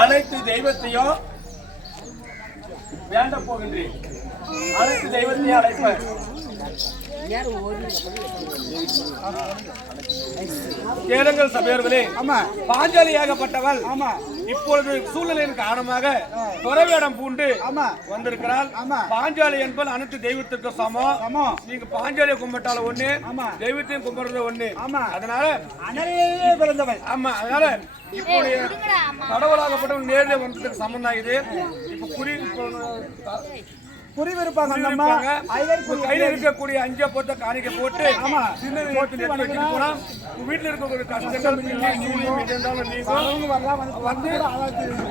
அனைத்து தெய்வத்தையும் வேண்ட போகின்றேன். அனைத்து தெய்வத்தையும் அழைப்பேன். கேளுங்கள் சபையோர்களே. பாஞ்சாலியாகப்பட்டவள் இப்பொழுது சூழ்நிலையின் காரணமாக துறவேடம் பூண்டு வந்திருக்கிறாள். பாஞ்சாலி என்பது அனைத்து தெய்வத்திற்கும் சமம். நீங்க பாஞ்சாலியை கும்பிட்டால ஒண்ணு, தெய்வத்தையும் கும்பிடுறது ஒண்ணு. அதனால பிறந்தவள். ஆமா, அதனால இப்போதைய கடவுளாகப்பட்டவள் நேரில் வந்ததுக்கு சமம் தான் இது. இப்ப கையில இருக்கக்கூடிய அஞ்சா போட்ட காணிக்கை போட்டு போனா வீட்டுல இருக்கக்கூடிய கஷ்டங்கள் வந்து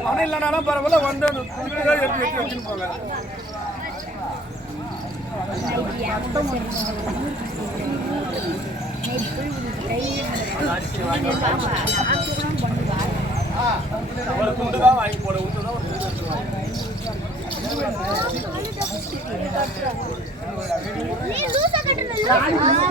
பணம் இல்லைனாலும் பரவாயில்ல வந்து எடுத்து வச்சுன்னு போங்க. உண்டுதான் வாங்கி போட உண்டுதான் எல்லாமே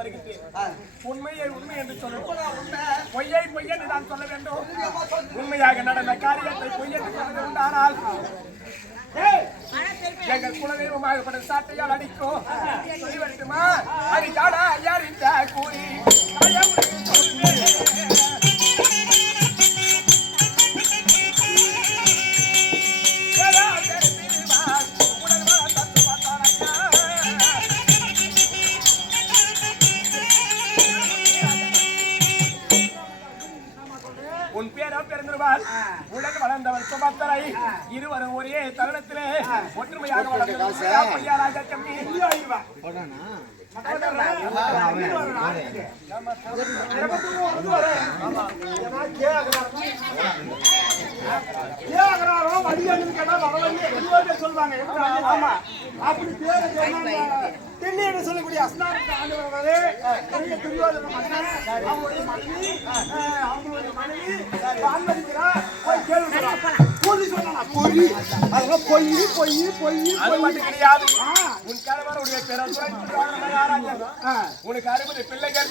வருகின்றேன். உண்மையை உண்மை என்று சொல்லுவோம், பொய்யை பொய் என்று நான் சொல்ல வேண்டும். உண்மையாக நடந்த காரியத்தை பொய் என்று சொல்ல உண்டானால் எங்கள் குலதெய்வமாகப்பட்ட சாட்டையால் அடிக்கும். சொல்லிவிட்டுமா அடிக்காடா யார் இந்த கூறி உன் பேரா பிறந்திருவார். உலக வளர்ந்தவர் சுபத்தரை இருவரும் ஒரே தருணத்திலே ஒற்றுமையாக வளர்ந்த ராஜா தம்பி சொல்வாங்க. தென்னியன்னு சொல்லக்கூடிய அஸ்னாரத்தை ஆண்டவர்களே துரியோதன மன்னன் அவங்களுடைய மனைவி அனுமதிக்கிறார். போய் கேள்வி பொய் சொன்னா பொய், அதெல்லாம் பொய் பொய் பொய் அது மட்டும் கிடையாது. உன் கணவருடைய உனக்கு 60 பிள்ளைகள்.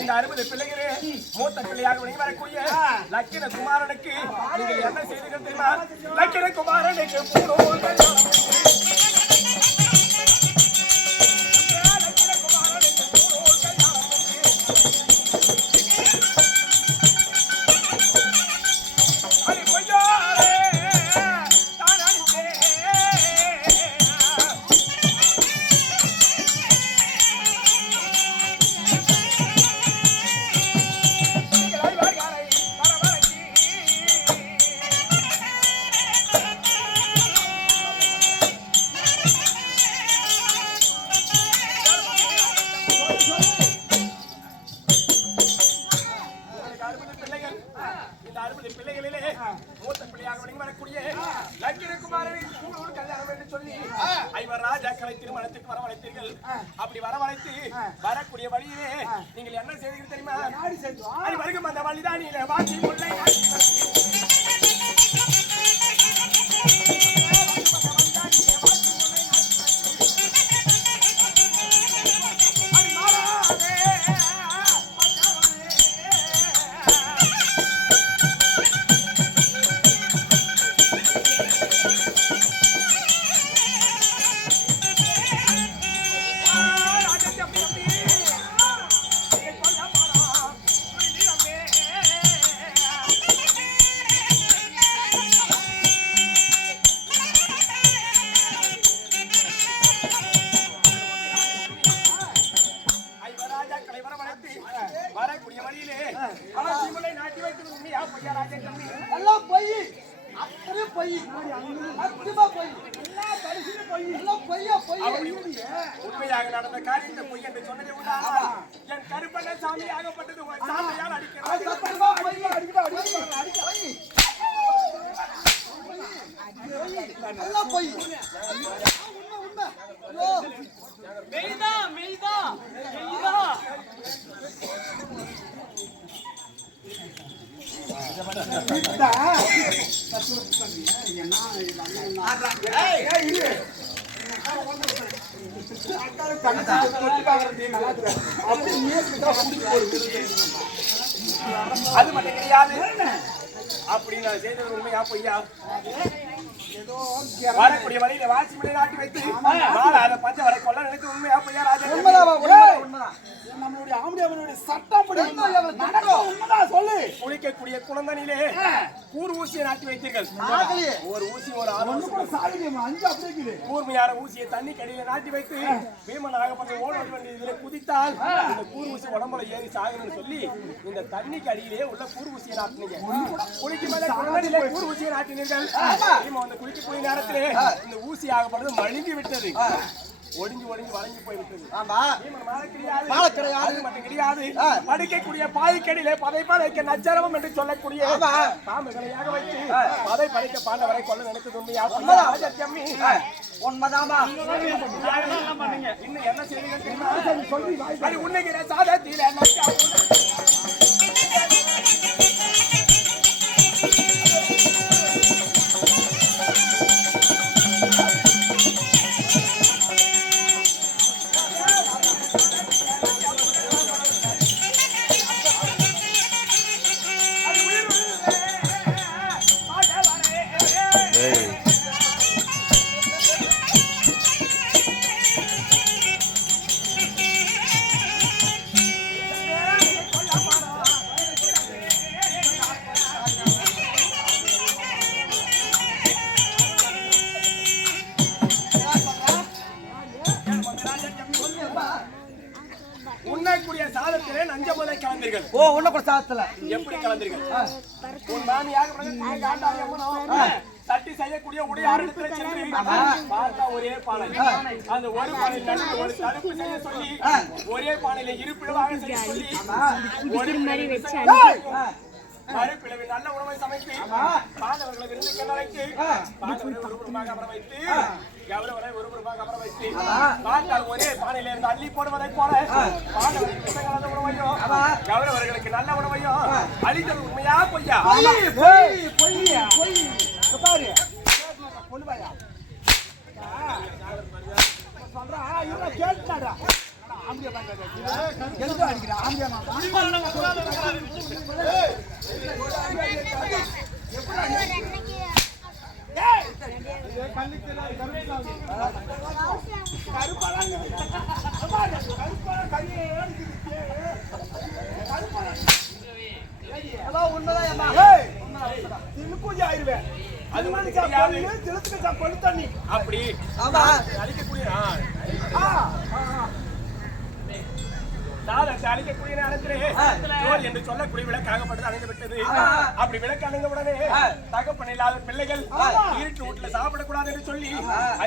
இந்த 60 பிள்ளைகளே மூத்த பிள்ளையாக வரக்கூடிய லக்கின குமாரனுக்கு நீங்கள் என்ன செய்தீர்கள் தெரியுமா? லக்கின குமாரனுக்கு மூத்த பிள்ளையாக வரக்கூடிய லக்கின குமாரனை கல்யாணம் என்று சொல்லி 5 ராஜாக்களை திருமணத்துக்கு வரவழைத்தீர்கள். அப்படி வரவழைத்து வரக்கூடிய வழியிலே நீங்கள் என்ன செய்தீர்கள் தெரியுமா? வருகும் அந்த வழிதான் வாசி முல்லை வரக்கூடிய வழியிலே நாட்டி வைத்து உண்மையா பொய்யா ராஜா தம்பி? எல்லாம் பொய், அப்படியே பொய், சத்தியமா பொய், எல்லா பரிசுல பொய், எல்லாம் பொய்யா பொய். உண்மையாக நடந்த காரியத்தை பொய் என்று சொன்னதே உண்டா? என் கருப்பண்ண சாமி ஆகப்பட்டது சாமியால் அடிக்கிறார். எல்லாம் பொய், உண்மை மெய்தா மெய்தா மெய்தா. அது மட்டும் கிடையாது. அப்படி நான் செய்தது உண்மையா பொய்யா? வரக்கூடிய வழியில வாசி மலை நாட்டி வைத்து அதை பஞ்ச வரை கொள்ள நினைத்து உண்மையா பொய்யா ராஜா? உண்மைதான். நம்மளுடைய ஆம்படியாவுடைய சட்டப்படி உண்மைதான் சொல்லு. குளிக்கக்கூடிய குழந்தனிலே கூர் ஊசியை நாட்டி வைத்தீர்கள். ஒரு ஊசி ஒரு 5 கூர்மையான ஊசியை தண்ணி கடியில நாட்டி வைத்து பீமன் ஆகப்பட்ட ஓட வேண்டியதிலே குதித்தால் இந்த கூர் ஊசி உடம்புல ஏறி சாகணும்னு சொல்லி இந்த தண்ணிக்கு அடியிலே உள்ள கூர் ஊசியை நாட்டினீங்க. குளிக்கும் மேல குழந்தையிலே கூர் ஊசியை நாட்டினீர்கள். பீமன் வந்து குளிக்கக்கூடிய நேரத்திலே இந்த ஊசி ஆகப்பட்டது மழுங்கி விட்டது. ஒடிஞ்சு ஒடிஞ்சு வளைஞ்சு போய்விட்டது. மட்டும் கிடையாது. படிக்கக்கூடிய பாய்க்கடியிலே பதை பதைக்க நச்சரவம் என்று சொல்லக்கூடிய பாம்புகளையாக வைத்து பதை படைக்க பாண்டவரை கொள்ள நினைத்தது உண்மையா? உண்மைதாமா? இன்னும் என்ன செய்வீங்க? உன்னைகிற சாதத்தில ஓ உன்ன கூட சாத்துல எப்படி கலந்திருக்க உன் மாமியாக காண்டாரி அம்மனும் தட்டி செய்யக்கூடிய உடைய ஆரம்பத்துல சென்று பார்த்தா ஒரே பானை அந்த ஒரு பானையில் நடுவில் ஒரு தடுப்பு செய்ய சொல்லி ஒரே பானையில இருப்பிடமாக செய்ய சொல்லி ஒரு மறுப்பிளவில் நல்ல உணவை சமைத்து பாண்டவர்களை விருந்துக்கு அழைத்து பாண்டவரை ஒருபுறமாக அமர வைத்து கௌரவரை ஒருபுறமாக அமர வைத்து பார்த்தால் ஒரே பானையில இருந்து அள்ளி போடுவதை போல பாண்டவர்களுக்கு கலந்த உணவையும் கௌரவர்களுக்கு நல்ல உணவையும் அளித்தது உண்மையா பொய்யா? கேட்டாடா அப்படி அழிக்கக்கூடிய அழிக்கக்கூடிய நேரத்திலே என்று சொல்லக்கூடிய விளக்காகப்பட்டது அணைந்து விட்டது. அப்படி விளக்கு அணைந்த உடனே தகப்பன் இல்லாத பிள்ளைகள் இருட்டு வீட்டுல சாப்பிடக்கூடாது என்று சொல்லி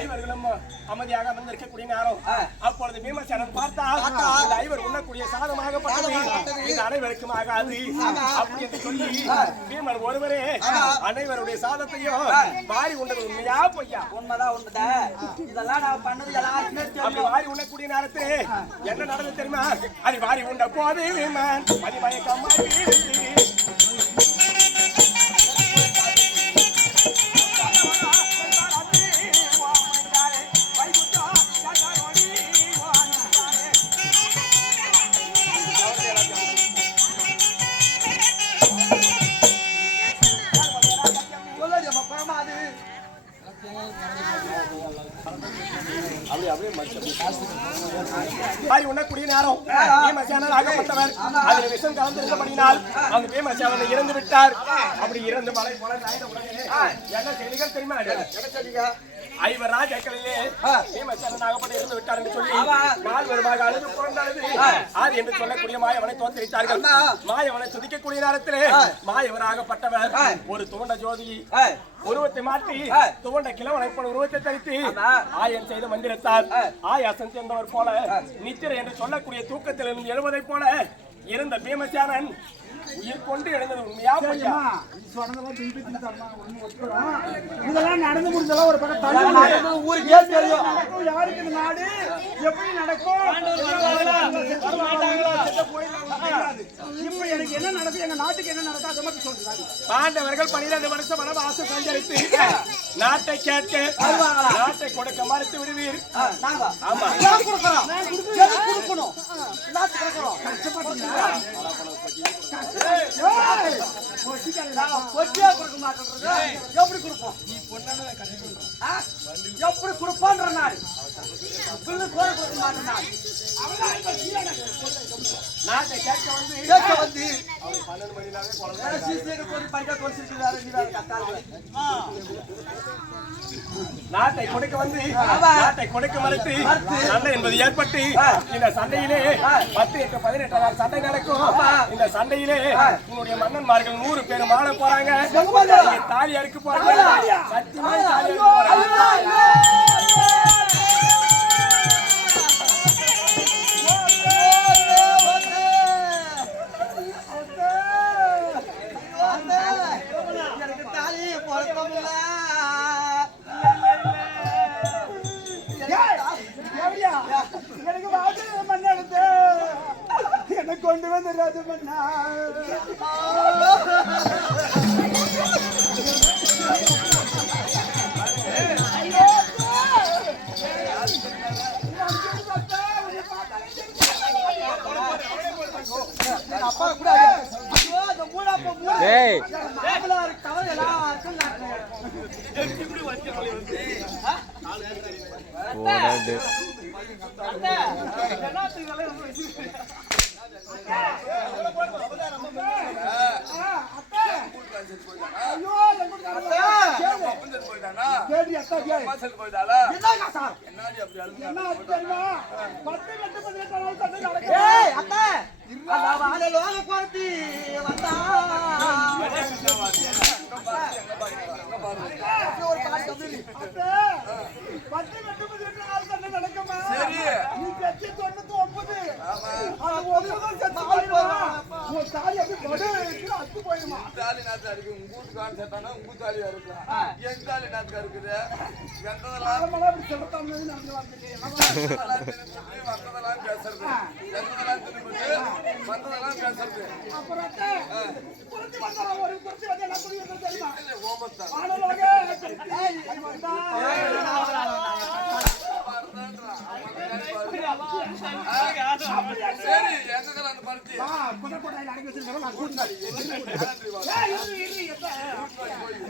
ஐவர்களும் அமைதியாக அமர்ந்திருக்கக்கூடிய நேரம் அப்பொழுது பீமசேனன் பார்த்தால் ஐவர் உண்ணக்கூடிய சாதமாகப்பட்டது இது அனைவருக்கும் ஆகாது அப்படி என்று சொல்லி பீமன் ஒருவரே அனைவருடைய சாதத்தையும் வாரி உண்டது உண்மையா பொய்யா? உண்மைதான் உண்மைதான். இதெல்லாம் நான் பண்ணது எல்லாருக்குமே அப்படி வாரி உண்ணக்கூடிய நேரத்திலே என்ன நடந்தது தெரியுமா? அது வாரி உண்ட போது வீமன் அதிமயக்கமா உண்ணக்கூடிய நேரம் பீமசேனன் ஆகப்பட்டவர் அதில் விஷம் கலந்திருந்தபடினால் அந்த பீமசேனன் இறந்து விட்டார். அப்படி இறந்து மலை போல என்ன செய்திகள் தெரியுமா? ஐவர் ராஜாக்களிலே பீமசேனன் ஆகப்பட்டு இறந்து விட்டார் என்று சொல்லி நால்வருமாக அழுது புரண்டது ஆதி என்று சொல்லக்கூடிய மாயவனை தோற்கடித்தார்கள். மாயவனை துதிக்கக்கூடிய நேரத்திலே மாயவராகப்பட்டவர் ஒரு துவண்ட ஜோதி உருவத்தை மாற்றி துவண்ட கிழவனை போல உருவத்தை தரித்து ஆயன் செய்த மந்திரத்தால் ஆயாசம் சேர்ந்தவர் போல நித்திரை என்று சொல்லக்கூடிய தூக்கத்திலிருந்து எழுவதை போல இருந்த பீமசேனன் உயிர் கொண்டு எழுந்தது உண்மையா பொய்யா? இதெல்லாம் நடந்து முடிஞ்சதெல்லாம் ஒரு பக்கம் ஊருக்கே தெரியும். யாருக்கு இந்த நாடு எப்படி நடக்கும் இப்ப எனக்கு என்ன நடக்கும் எங்க நாட்டுக்கு என்ன நடக்கும் அதை மட்டும் சொல்றாரு. பாண்டவர்கள் 12 வருஷம் வனவாசம் சஞ்சரித்து நாட்டை கேட்டு நாட்டை கொடுக்க மறுத்து விடுவீர். ஆமா கொடுக்கணும் எப்படி கொடுப்போம்? எப்படி கொடுப்பான்ற நாள் கொடுக்க மாட்டேன். நாட்டை கேட்க வந்து 12 மணிலாவே நாட்டை கொடுக்க வந்து நாட்டை கொடுக்க மறுத்து சண்டை என்பது ஏற்பட்டு இந்த சண்டையிலே 10 8 18 சண்டை நடக்கும். இந்த சண்டையிலே உன்னுடைய மன்னன்மார்கள் 100 பேர் மாற போறாங்க. தாலி அறுக்க போறாங்க. சத்தியமா தாலி அறுக்க போறாங்க. கொண்டு வந்து ராஜமன்னா அப்பா கூட ஐயோ அப்பன் செத்து போயிட்டானா கேடி அத்தா கேடி அம்மா செத்து போயிட்டாளா என்னங்க சார் என்னடி அப்படி அழுகுற என்ன ஆச்சு தெரியுமா 10 கட்டு 18 நாள் தண்ணி நடக்கும் ஏய் அத்தை அந்த வாழலோக கொத்தி வந்தா ஒரு பாட்டு கம்பி அத்தை 10 கட்டு 18 நாள் தண்ணி நடக்குமா சரி நீ கட்டி 99 ஆமா அது ஒரு நாள் செத்து போயிடுமா உன் தாலி அப்படி படு அத்து போயிடுமா தாலி நாத்து இருக்கு உங்க வீட்டுக்காரன் செத்தானா உங்க தாலியா இருக்கலாம் என் தாலி நாத்துக்கா இருக்குது வெந்ததெல்லாம் நாமளா இப்படி செலுத்தாம நடந்து வந்துட்டேன் வந்ததெல்லாம் பேசுறது வெந்ததெல்லாம் தின்னுட்டு வந்ததெல்லாம் பேசுறது அப்புறம் அத்தை குருத்தி வந்தா ஒரு குருத்தி வந்து என்ன புரியுது தெரியுமா இல்ல கோபத்தான் ஆனலோக ஏய் வந்தா சரி எங்க அந்த பருத்தி குதிரை கொட்டாயில அடங்கி வச்சிருக்கேன் நான் கூட்டாளி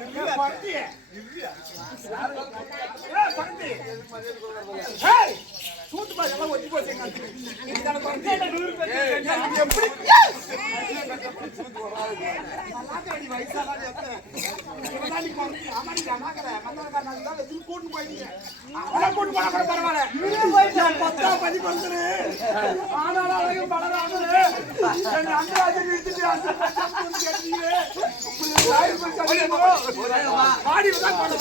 இரு பருத்தி பருத்தி ஏய் சூட்டு பாரு எல்லாம் ஒட்டி போச்சுங்க இதான பருத்தி எப்படி நாலாக்கடி வயசால இவனாடி பருத்தி ஆமாடி நாக்கற மன்னர்காரனால தான் வெச்சு கூட்டு போயிட்டீங்க அத கூட்டு போனா கூட பரவாயில்லை இவனே போயிட்டு பத்தா பதி கொடுத்துரு ஆனாலும் அழகு பலராது என் அந்தராஜை நிறுத்திட்டு அந்த பச்சம் கேட்டீங்க லாய் போய் பாடி தான் போடு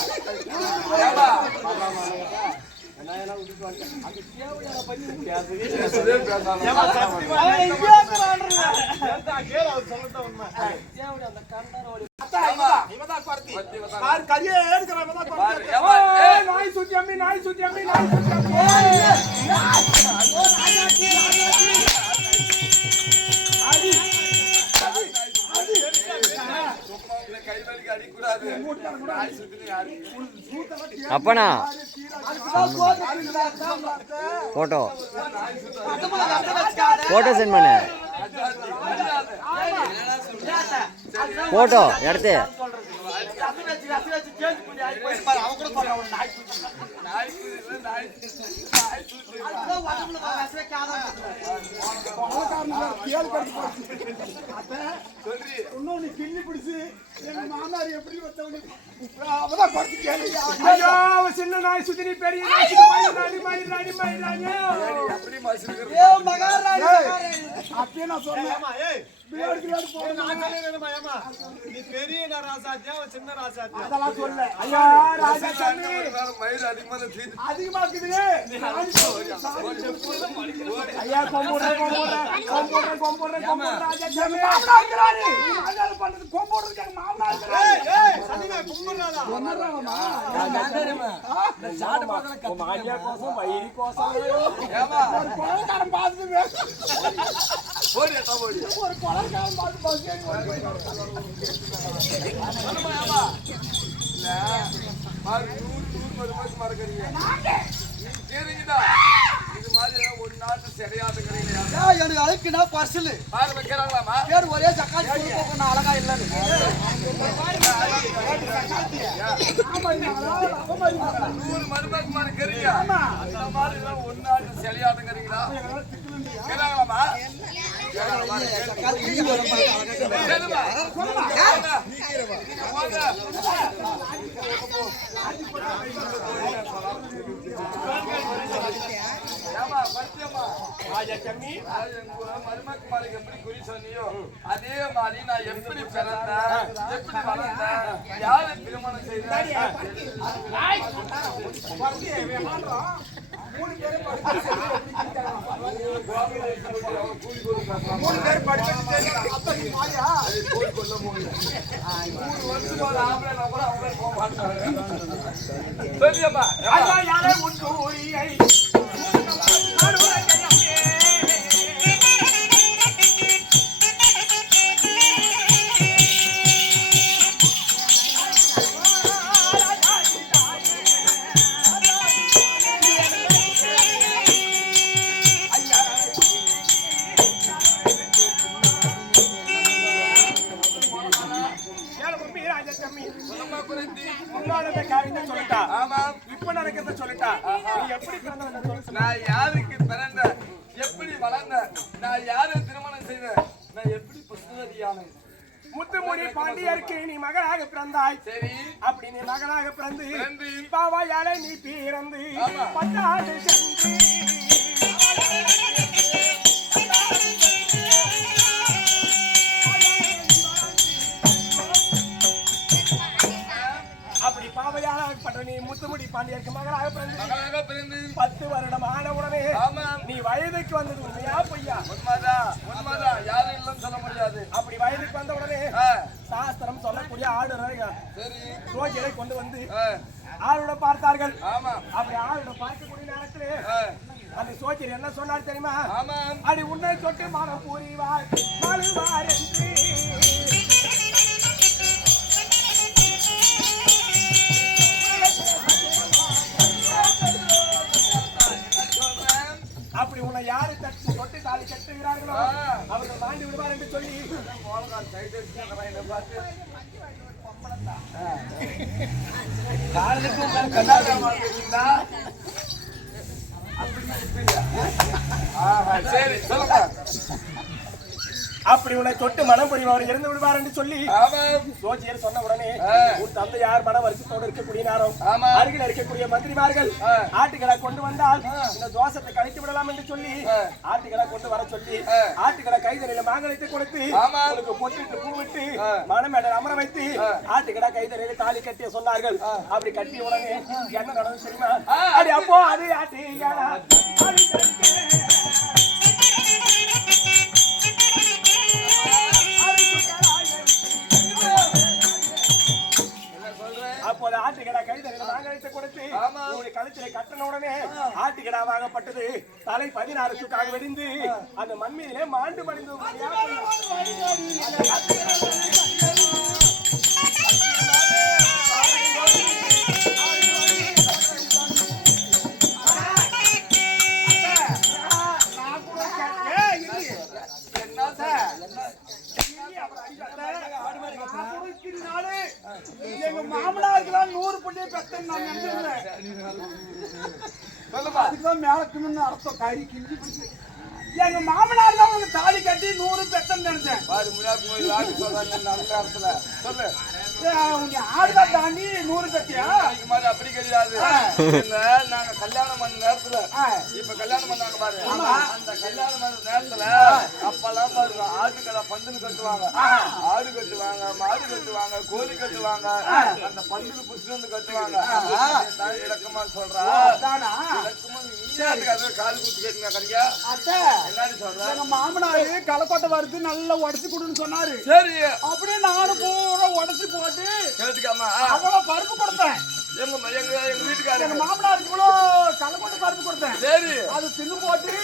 நாய் சுத்தி அம்மி அப்பனா போட்டோ சென்ட் பண்ணு போட்டோ எடுத்து இன்னொன்னு கிள்ளி பிடிச்சு எங்க மாமனார் எப்படி அவதான் படுத்து கேளுங்க சின்ன நாய் சுத்தி பெரிய அப்பயே நான் சொன்னேன் நீ பெரிய ராசாத்தியா சின்ன ராசாத்தியா அதெல்லாம் சொல்ல ஐயா ராஜா மயிர் அதிகமா அதிகமா இருக்குது ஐயா கொம்புடுற ராஜா சாமி மாமனா இருக்கிறாரு மாமனார் பண்றது கொம்புடுறதுக்கு மாமனா இருக்கிறாரு ஏய் சனிங்க கும்புறாதா ஒன்னறாமா சாடு பாக்கல மாரியா கோசம் மயிரி கோசம் ஏமா ஒரு கொலகாரன் பார்த்து ஓடி ஏமா ஒரு கொலகாரன் பார்த்து பஸ்ஸேறி ஏமா இல்ல மார் தூர் மறுபடியும் மறக்கறீங்க கேக்குறீங்கடா இது மாதிரி ஒரு நாட்டு சரியாத கரையில எனக்கு அழுக்குனா பர்சல் பாரு வைக்கறாங்களாமா பேர் ஒரே சக்காத்தி போக்கு நான் அழகா இல்லன்னு நூறு மறுபடியும் மறக்கறீங்க அந்த மாதிரி ஒரு நாட்டு சரியாத கரையில கேக்குறாங்களாமா மருமக்குமாருக்கு எப்படி குறி சொன்னியோ அதே மாதிரி நான் எப்படி பிறந்தேன் எப்படி வளர்ந்தேன் யாரை திருமணம் செய்தேன் சொல்லியம்மா நான் யாருக்கு பிறந்த எப்படி வளர்ந்த நான் யாரை திருமணம் செய்தேன் நான் எப்படி புஸ்தகதியானேன் முத்து முத்துமுடி பாண்டியருக்கு நீ மகனாக பிறந்தாய். சரி. அப்படி நீ மகனாக பிறந்து பாவாயாலே நீ பிறந்து பட்டாடு சென்று அப்படி பாவையாளப்பட்ட நீ முத்துமுடி பாண்டியருக்கு மகனாக பிறந்து 10 வருடம் ஆன உடனே நீ வயதுக்கு வந்தது உண்மையா பொய்யா? உண்மைதான். யாரும் இல்லைன்னு சொல்ல முடியாது. அப்படி வயதுக்கு வந்த உடனே சாஸ்திரம் சொல்லக்கூடிய ஆளுநர்கள் சோஜியை கொண்டு வந்து ஆளுடன் பார்த்தார்கள். அப்படி ஆளுடன் பார்க்கக்கூடிய நேரத்திலே அந்த சோஜியர் என்ன சொன்னார் தெரியுமா? அடி உன்னை தொட்டு மனம் பூரிவார் மறுவார் என்று அப்படி உன்னை யாரு தொட்டு தாலி கட்டுகிறார்களோ அவர்கள் மாண்டி விடுவார் என்று சொல்லி சரி சொல்லுங்க. அப்படி உன்னை தொட்டு மனம் புரிவார் இறந்து விடுவார் என்று சொல்லி ஜோதியர் சொன்ன உடனே உன் தந்தை யார் மன வருஷத்தோடு இருக்கக்கூடிய நேரம் அருகில் இருக்கக்கூடிய மந்திரிமார்கள் ஆட்டுகளை கொண்டு வந்தால் இந்த தோஷத்தை கழித்து விடலாம் என்று சொல்லி ஆட்டுகளை கொண்டு வர சொல்லி ஆட்டுகளை கைதறியில மாங்கலத்தை கொடுத்து அவளுக்கு பொட்டிட்டு பூவிட்டு மனமேட அமர வைத்து ஆட்டுக்கடா கைதறியில தாலி கட்டிய சொன்னார்கள். அப்படி கட்டிய உடனே என்ன நடந்து தெரியுமா? அது அப்போ அது ஆட்டு அப்போது ஆட்டுக்கடா கைதறியில மாங்கலத்தை கொடுத்து கழுத்திலே கட்டின உடனே ஆட்டுக்கடாவாகப்பட்டது தலை 16 சுக்காக வெடிந்து அந்த மண்மீதிலே மாண்டு மடிந்து எங்க மாமனாருக்குலாம் 100 பொண்ணே பெத்தேன்னு நான் நினைச்சிருந்தேன். அதுக்குதான் மேலக்குன்னு அர்த்தம். கறி கிஞ்சி பிடிச்சி எங்க மாமனார் தான் உனக்கு தாலி கட்டி 100 பெத்தன்னு நினைச்சேன். சொல்லு ஆடுதான் தாண்டி 100 கட்டியா? அப்படி கிடையாது. நாங்க கல்யாணம் பண்ண நேரத்துல இப்ப கல்யாணம் பண்ணாங்க பாரு. அந்த கல்யாணம் பண்ண நேரத்துல அப்பெல்லாம் பாருங்க ஆட்டுக்கடை பந்தல் கட்டுவாங்க, ஆடு கட்டுவாங்க, மாடு கட்டுவாங்க, கோழி கட்டுவாங்க, அந்த பந்தல் புடிச்சு வந்து கட்டுவாங்க. இலக்கமா சொல்றா கால் குத்து கேட்டுங்க கறியா என்னன்னு சொல்ற? எங்க மாமனாரு கலக்கோட்டை வறுத்து நல்லா உடச்சு கொடுன்னு சொன்னாரு. சரி அப்படியே நானும் பூரா உடச்சு போட்டு கேட்டுக்காமா அவ்வளவு பருப்பு கொடுத்தேன். எங்க வீட்டுக்காரர் எங்க மாமனாருக்கு இவ்வளவு கலக்கோட்டை பருப்பு கொடுத்தேன். சரி அது தின்னு போட்டு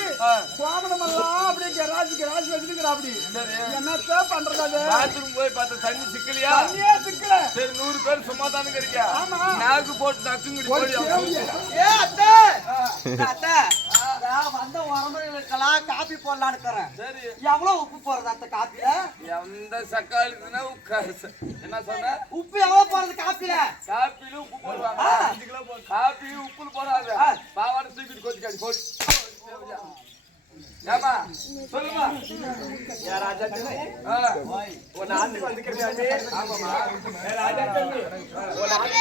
சுவாமனம் எல்லாம் அப்படியே கிராசி வச்சுருக்கிறா. அப்படி என்னத்த பண்றது? பாத்ரூம் போய் பார்த்த தண்ணி சிக்கலையா? தண்ணியே சிக்கல. சரி 100 பேர் சும்மா தானே இருக்கீங்க. நாக்கு போட்டு நக்குங்கடி வந்த உறவுகளுக்கெல்லாம் காப்பி போடலான்னு இருக்கிறேன். சரி எவ்வளவு உப்பு போறது அந்த காப்பில? எந்த சக்காலுக்குன்னா என்ன சொன்ன? உப்பு எவ்வளவு போறது காப்பில? காப்பில உப்பு போடுவாங்க. 5 கிலோ போடு. காப்பி உப்பு போடாத. பாவாடை தூக்கிட்டு கொதிக்காடி போடு. ஏமா சொல்லுமா ராஜா உன் நாட்டுக்கு வந்துக்கிறீங்க. ஆமாமா ராஜா உன் நாட்டுக்கு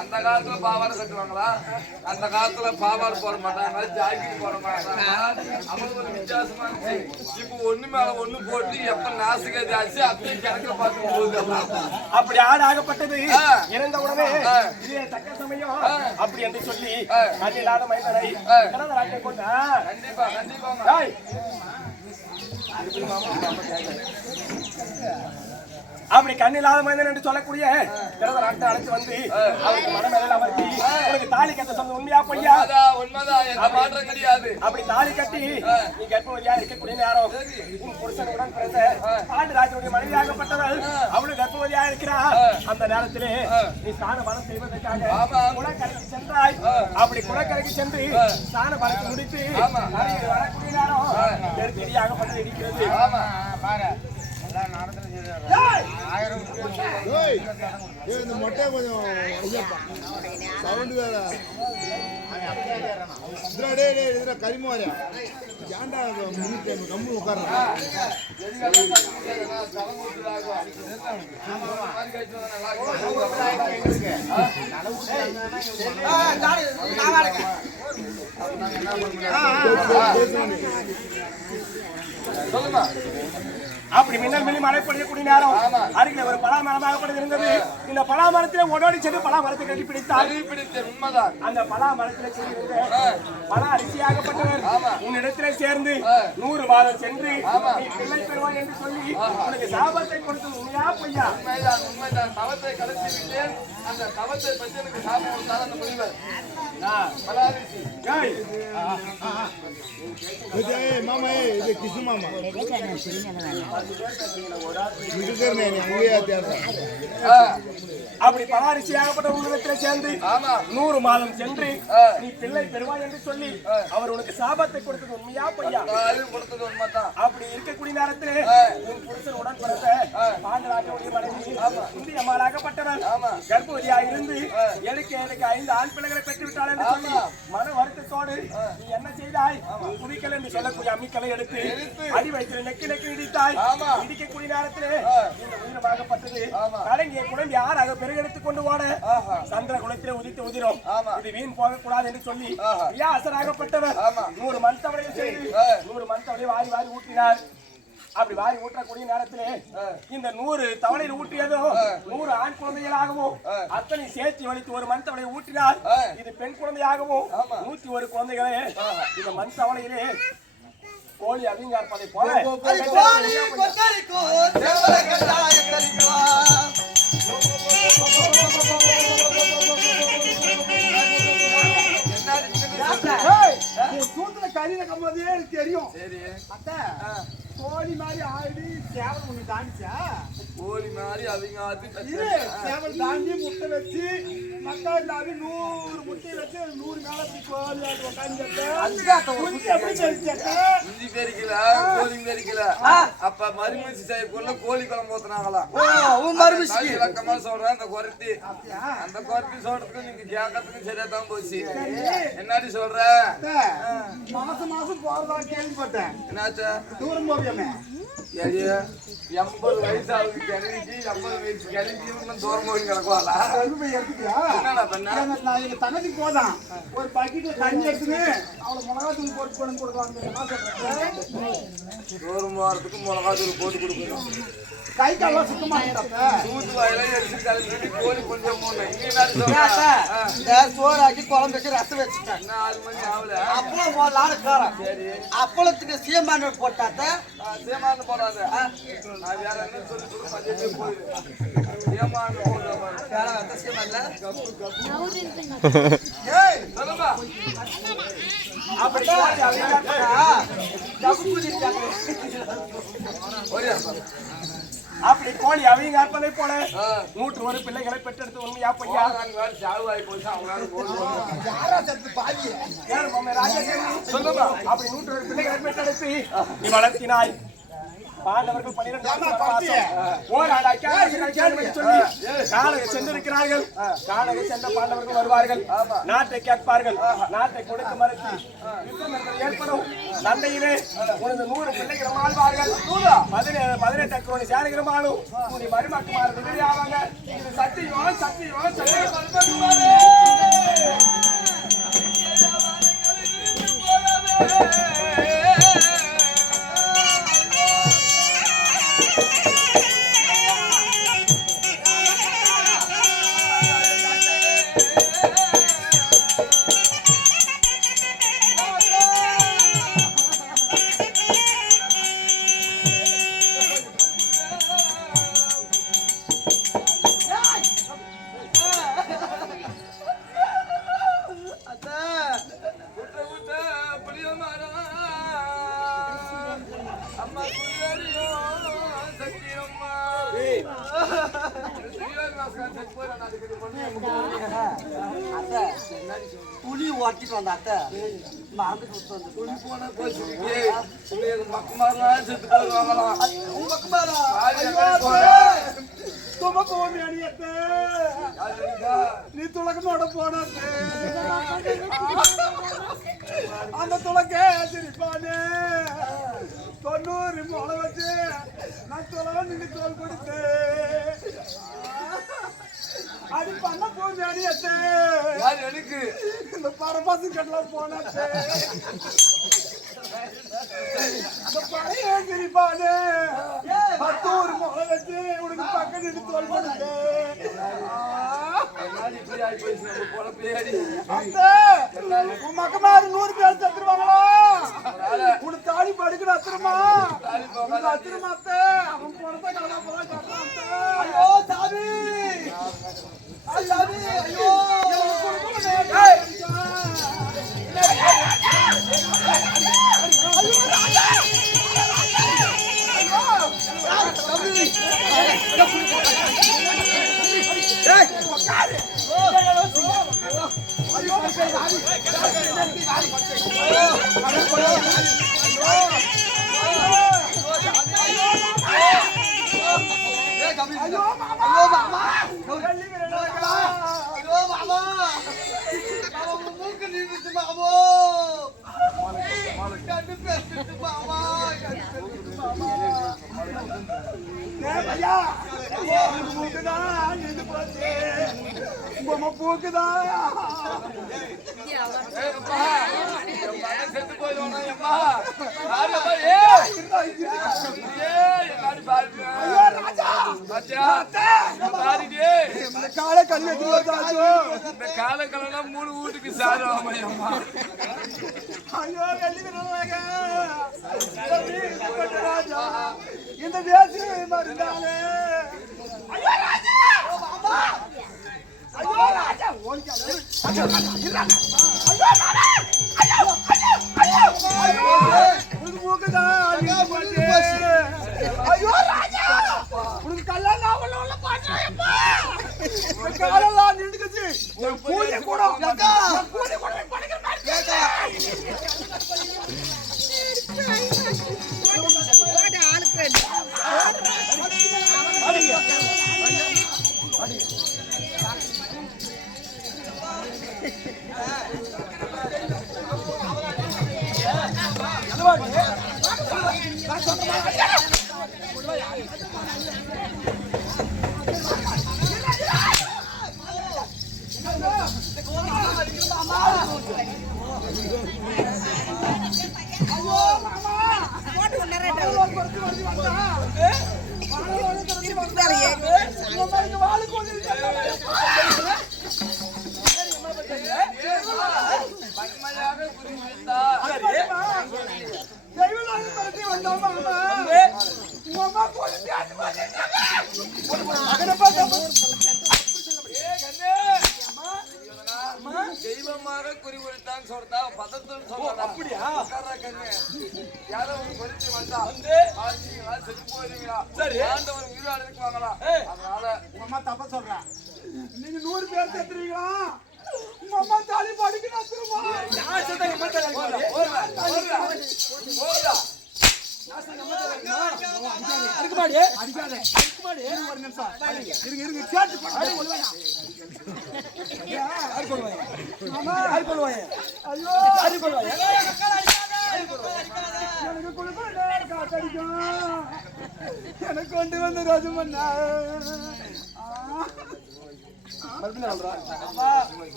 அந்த காலத்துல பாவாடை கட்டுவாங்களா? அந்த காலத்துல பாவாடை போட மாட்டாங்க, ஜாக்கெட் போட மாட்டாங்க. அவங்க ஒரு வித்தியாசமா இருந்துச்சு. இப்ப ஒண்ணு மேல ஒண்ணு போட்டு எப்ப நாசுகதி ஆச்சு அப்படியே கிழக்க பார்த்து போகுது. அப்படி ஆடாகப்பட்டது இறந்த உடனே இதே தக்க சமயம் அப்படி என்று சொல்லி கண்ணில்லாத மைந்தனை கணவராட்டை கொண்டா. கண்டிப்பா கண்டிப்பா அப்படி கண்ணில்லாத மனிதன் என்று சொல்லக்கூடிய பிறந்த அழைத்து வந்து அவருக்கு மனமேல அமர்த்தி உனக்கு தாலி கட்ட சொன்ன உண்மையா பொய்யா? உண்மைதான், எந்த மாற்றம் கிடையாது. அப்படி தாலி கட்டி நீ கர்ப்பவதியா இருக்கக்கூடிய நேரம் உன் புருஷனுடன் பிறந்த பாண்டியராஜனுடைய மனைவியாகப்பட்டவள் அவளும் கர்ப்பவதியா இருக்கிறா. அந்த நேரத்திலே நீ ஸ்நான பலம் செய்வதற்காக குளக்கரைக்கு சென்றாய். அப்படி குளக்கரைக்கு சென்று ஸ்நான பலத்தை முடித்து வரக்கூடிய நேரம் தெரியாகப்பட்டது இருக்கிறது. இந்த மொட்டை கொஞ்சம் சவுண்ட் வேற கரிமோரியா ஏன்டா முன்னிட்டு கம்மு உட்கார்றா சொல்லுமா. அப்படி மின்னல் மின்னி மழை பொழியக்கூடிய நேரம் அருகில ஒரு பலாமரமாகப்பட்டது இருந்தது. இந்த பலாமரத்திலே ஓடோடி சென்று பலாமரத்தை கட்டி பிடித்தார். உண்மைதான். அந்த பலாமரத்திலே சென்று பலா அரிசியாகப்பட்டவர் உன்னிடத்திலே சேர்ந்து 100 மாதம் சென்று நீ பிள்ளை பெறுவாய் என்று சொல்லி உனக்கு சாபத்தை கொடுத்து உண்மையா பொய்யா? உண்மைதான், உண்மைதான். தவத்தை கலைத்து விட்டேன். அந்த தவத்தை பற்றி எனக்கு சாபம் கொடுத்தார் அந்த முனிவர். பலாரிசி. மாமா இது கிசு மாமா அப்படி பலாரிசியாகப்பட்ட உலகத்திலே சேர்ந்து 100 மாதம் சென்று நீ பிள்ளை பெறுவாய் என்று சொல்லி அவர் உனக்கு சாபத்தை கொடுத்தது உண்மையா பொய்யா? கொடுத்தது உண்மைதான். அப்படி இருக்கக்கூடிய நேரத்திலே உன் புருஷன் உடன் பிறந்த பாண்டராஜனுடைய மனைவி இந்திய அம்மாளாகப்பட்டவர் கர்ப்பவதியாக இருந்து எனக்கு 5 ஆண் பிள்ளைகளை பெற்றுவிட்டாள் என்று சொல்லி மன வருத்தத்தோடு நீ என்ன செய்தாய்? குடிக்கல் என்று சொல்லக்கூடிய அம்மிக்களை எடுத்து அடி வயிற்றில் நெக்கி நெக்கி இடித்தாய். இடிக்கக்கூடிய நேரத்திலே இந்த உயிரமாகப்பட்டது கலங்கிய குழந்தை யாராக பெருகெடுத்துக் கொண்டு போன சந்திர குலத்திலே உதித்து உதிரும் இது வீண் போகக்கூடாது என்று சொல்லி வியாசராகப்பட்டவர் 100 மண் தவணையை செய்து 100 மண் தவணையை வாரி வாரி ஊற்றினார். அப்படி வாரி ஊற்றக்கூடிய நேரத்திலே இந்த 100 தவணையில் ஊற்றியதும் 100 ஆண் குழந்தைகளாகவும் அத்தனை சேர்த்து வலித்து 1 மண் தவணையை ஊற்றினார். இது பெண் குழந்தையாகவும் 101 குழந்தைகளே இந்த மண் தவணையிலே கோழி அவிங்கார்ப்பதை போல சூத்துல கறியில கம்போதே எனக்கு தெரியும். அத்த கோழி மாதிரி ஆடி சேவல் ஒண்ணு தாண்டிச்சா? கோழி மாதிரி அவங்க சேவல் தாண்டி முட்டை வச்சு மக்கா இல்லாத 100 முட்டை வச்சு 100 மேல கோழி ஆடி உட்காந்து அப்ப மருமசி செய்யக்குள்ள கோழி குழம்பு ஊத்துனாங்களாம். விளக்கமா சொல்றேன். அந்த குரத்தி சொல்றதுக்கு நீங்க கேட்கறதுக்கு சரியா தான் போச்சு. என்னடி சொல்ற? மாசம் மாசம் போறதா கேள்விப்பட்டேன். என்னாச்சா? தூரம் போவியமே 80 வயசு ஆகுது கிளவிக்கு 80 வயசு கிளவிக்கு தூரம் போய் கிடக்குவாளா? நான் எங்க தங்கச்சி போதான் ஒரு பக்கெட்ல தண்ணி எடுத்துன்னு அவளை மிளகாத்தூள் போட்டு கொண்டு கொடுக்குவாங்க. தூரம் போறதுக்கு மிளகாத்தூள் போட்டு கொடுக்கணும். கை காலம் சுத்தமா சூத்து வாயில எடுத்து கலந்து கோழி கொஞ்சம் சோறாக்கி குழம்பு வச்சு ரசம் வச்சுட்டேன். 4 மணி ஆகல அப்பளம் போடலான்னு இருக்கிறேன். சரி அப்பளத்துக்கு சீமானு போட்டாத்த சீமானு போடாத நான் வேற என்ன சொல்லி மதியத்துக்கு போயிடுவேன். சீமானு போடுறேன் சீமான்ல சொல்லுமா அப்படி அப்படி கோழி அவங்க அற்பதை போல 101 பிள்ளைகளை பெற்றெடுத்து உண்மையா பொய்யா? சொல்லுமா. அப்படி 101 பிள்ளைகளை பெற்றெடுத்து நீ வளர்த்தினாய். பாண்டவர்கள் 12 காலக சென்றிருக்கிறார்கள். காலக சென்ற பாண்டவர்கள் வருவார்கள். நாட்டை கேட்பார்கள். நாட்டை கொடுத்து மறுத்து யுத்தம் என்பது ஏற்படும். சண்டையிலே உனது 100 பிள்ளைகளும் ஆழ்வார்கள். 18 கோடி சேனைகளும் ஆளும். உன்னை மருமக்குமாறு விடுதலை ஆவாங்க. இது சத்தியம் சத்தியம் சத்தியம். புலி ஓட்டிட்டு வந்த அத்தை மறந்து கொடுத்து புலி போன போச்சு மக்கமாரெல்லாம் செத்து போவாங்களாம். போவோம் அணியத்தை நீ துளக்கமோட போனது அந்த துளக்க சிரிப்பானே 90 மொளை வச்சு நான் துளவ நின்று தோல் கொடுத்து அடி பண்ண போவோம் அணியத்தை எனக்கு இந்த பரபாசு கட்டலாம் போனது அந்த பழைய சிரிப்பானே 10 மொளை வச்சு உனக்கு பக்கம் நின்று தோல் கொடுத்து உன் மக்கமாரு 100 பேர் தத்துருவாங்களா உனக்கு தாலி படுக்கிற அத்திரமா அத்திரமா அவன் போனதான் கிளம்ப போறான் ஐயோ சாமி சாமி ஐயோ காலக்கெல்லாம் 3 வீட்டுக்கு சாதம் ஐயோ ராஜா இந்த தேசி மருந்தாலே ஐயோ ராஜா ஐயோ ராஜா உனக்கு கல்யாணம் உள்ள பாட்டுப்பா காலெல்லாம் நின்றுச்சு பூஜை கூட பூஜை கூட படிக்கிற தெய்வமாக குறிவுறுத்தான் சொல்றா பதத்துன்னு சொல்றா. அப்படியா? யாரோ ஒரு குறிச்சு வந்தா ஆச்சுங்களா செத்து போயிருவீங்களா? சரி ஆண்டவர் உயிரோட இருக்குவாங்களா? அதனால அம்மா தப்பா சொல்றா. நீங்க 100 பேர் செத்துறீங்களா? உங்க அம்மா தாலி படிக்கணும் அத்துருமா. நான் சொல்றேன் அம்மா தாலி போடா. அடிக்காதே ஒரு நிமிஷம் இருங்க கேட்டு பண்ணி கொள்வாயா யார் கொள்வாயா மாமா யார் கொள்வாயா ஐயோ யார் கொள்வாயா எனக்கு குடுக்குற காத்தடிக்கும் எனக்கு கொண்டு வந்த ராஜமண்ணா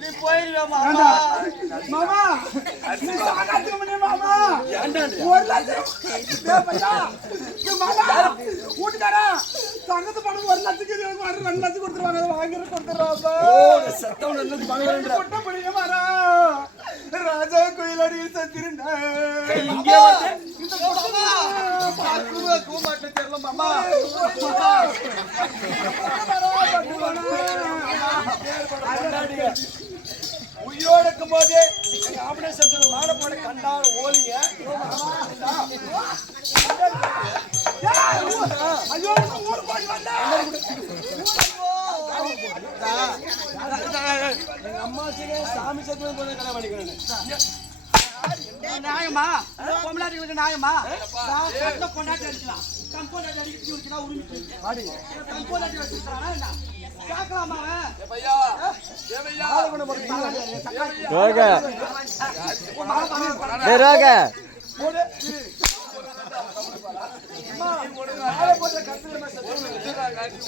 நீ போயிடுவா மாமா மாமா நீ சாகாத்துக்கு மாமா ஒரு லட்சம் மாமா கூட்டுக்காரா தங்கத்து பணம் 1 லட்சத்துக்கு 2 லட்சம் கொடுத்துருவாங்க அதை வாங்கி கொடுத்துறாங்க சத்தம் நல்லது வாங்குறேன் கொட்ட முடிய மாறா ராஜா கோயிலடி சத்திருந்தா இங்க வந்து இந்த பார்க்குவ கூமாட்ட தெரியல மாமா உயிரோடு இருக்கும் போதே எங்க ஆம்புலன்ஸ் மாட போட கண்டா ஓலிங்க ஐயோ ஊர் போய் வந்தா எங்க அம்மா சாமி சத்துவம் போல கல்யாணம் பண்ணிக்கிறேன் நியாயமா பொம்பளாட்டிகளுக்கு நியாயமா பொண்டாட்டி அடிக்கலாம் கம்போலட் அடிக்கிட்டு இருக்குனா உரிமிட்டு ஆடி கம்போலட் வச்சிருக்கானா என்ன கேக்கலாமா ஏய்யா ஏய்யா ரோக டேய் ரோக போடு ஆள போட்ட கத்துல மெசேஜ்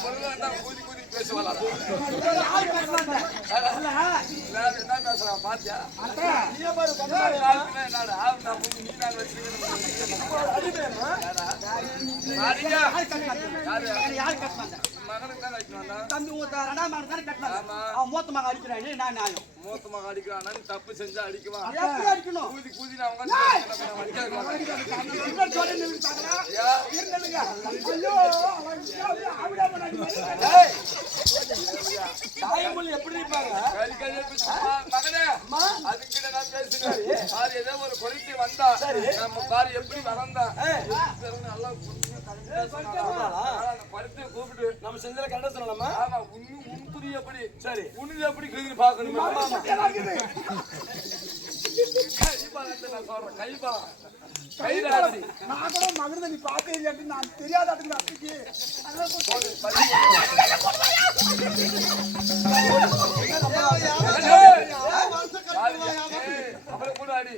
சொல்லுங்க கூதி கூதி பேசுவாளா யார் பேசுறாங்க இல்ல என்ன பேசுறா பாத்தியா அண்ணா நீ பாரு என்னடா நான் நீ நான் வச்சிருக்கேன் அடிவேமா மாரியா யார் கட்டறாங்க மகனுக்கு தான் வைக்கறானா தம்பி ஊத்த ரெண்டாம் மகன் தான் கட்டறாங்க அவன் மூத்த மகன் அடிக்கறானே நான் நியாயம் மூத்த மகன் அடிக்கறானா நீ தப்பு செஞ்சா அடிக்குவா எப்படி அடிக்கணும் கூதி கூதி நான் அவங்க அடிக்காத இன்னொரு ஜோடி நின்னு பாக்கறா இருந்தலுங்க ஐயோ அவன் ஆவிடா பண்ணி ஏய் தாயமுள்ள எப்படி இருப்பாங்க கை கையில பிடிச்சா மகனே அதுக்கிட்ட நான் பேசுறேன் பாரு ஏதோ ஒரு கொலைக்கு வந்தா நம்ம பாரு எப்படி வளர்ந்தா நல்லா படுத்து கூப்பிட்டு நம்ம செஞ்சத கரெக்டா சொல்லலாமா? ஆமா உன்னுது எப்படி சரி உன்னுது எப்படி கிளி பார்க்கணும் கைபாலத்தை நான் சொல்றேன் கைபாலம் நான் கூட மகனை நீ பார்த்தே இல்லையாட்டு நான் தெரியாதாட்டு அப்பிக்கு அவளை கூட அடி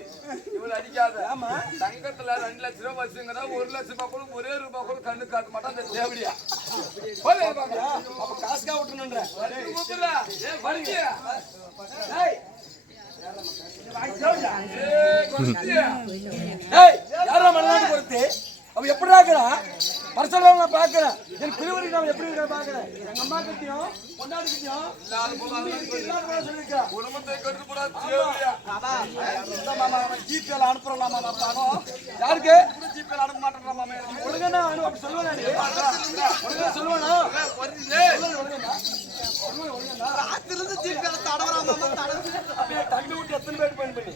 இவளை அடிக்காத தங்கத்துல 2 லட்சம் ரூபாய் வச்சுங்கிறா 1 லட்சம் ரூபாய் கூட ஒரே ரூபாய் கூட கண்ணு காட்ட மாட்டான் அந்த தேவடியா அப்ப காசுக்கா விட்டுணுன்ற யாரா மனநாட்டு பொறுத்து அவ எப்படிடா இருக்கிறா பர்சனலா நான் பாக்குறேன் என் பிரிவரி நான் எப்படி இருக்கா பாக்குறேன் எங்க அம்மா கிட்டயும் பொண்டாடி கிட்டயும் சொல்லிருக்கா குடும்பத்தை கட்டு கூடாது மாமா ஜிபேல அனுப்புறலாம் மாமா பணம் யாருக்கு ஜிபேல அனுப்ப மாட்டேன் மாமா ஒழுங்கா அனு அப்படி சொல்லுவானா சொல்லுவானா ராத்திரில ஜிபேல தடவறா மாமா தடவு அப்படியே தண்ணி விட்டு எத்தனை பேர் பண்ணி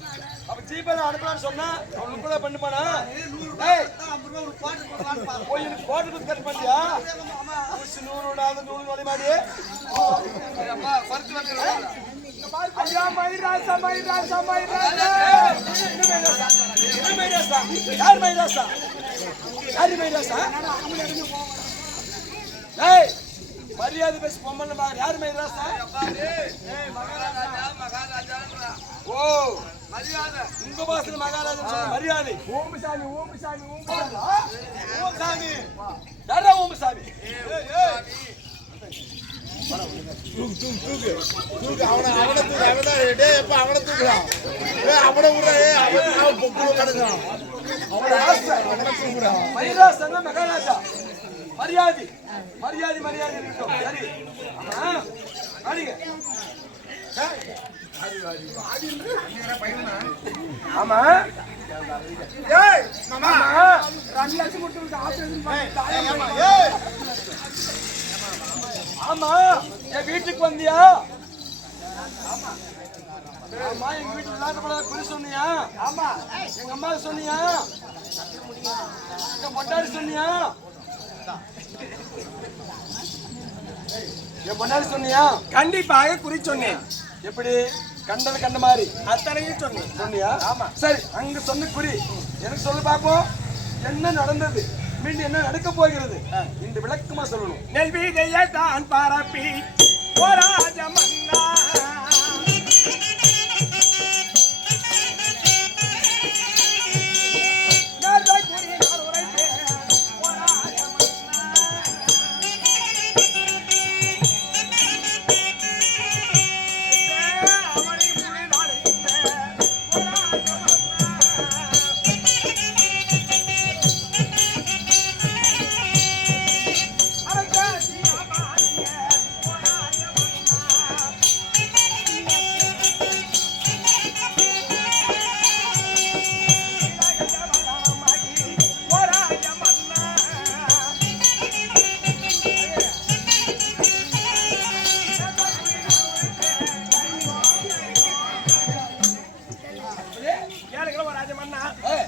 அப்ப ஜிபேல அனுப்பலாம்னு சொன்னா அவனுக்கு கூட பண்ணுமானா 50 ரூபாய் ஒரு பாட்டு போடலாம்னு பாரு போய் எனக்கு போட்டு கட் பண்ணியா உஸ் 100 வலி மாதிரி அப்பா பர்த்து வந்து ஐயா மைராசா யார் மைராசா ஏய் மரியாதை பேசி பொம்மன் பாரு யார் மைராசா மகாராஜா ஓ மரியாதை உங்க பாசன மகாராஜா சொல்ல மரியாதை ஓம் சாமி யாரா ஓம் சாமி மைராசன்னா மகாராஜா மரியாதை இருக்கட்டும் சரி அடிங்க ஆமா ஏய் மாமா 2 லட்சம் கொடுத்து ஆபரேஷன் பண்ணி ஆமா என் வீட்டுக்கு வந்தியா ஆமா எங்க வீட்டுல விளையாட குறி சொன்னியா ஆமா எங்க அம்மா சொன்னியா எங்க பொண்டாடி சொன்னியா என் பொண்டாடி சொன்னியா கண்டிப்பாக குறி சொன்னேன் எப்படி கண்டது கண்ட மாதிரி அத்தனையும் சொன்னேன் சொன்னியா ஆமா சரி அங்க சொன்ன குறி எனக்கு சொல்லு பாப்போம் என்ன நடந்தது மீண்டும் என்ன நடக்க போகிறது இந்த விளக்கமா சொல்லணும் நெல் வீதையை தான் பரப்பி போராஜ மன்னா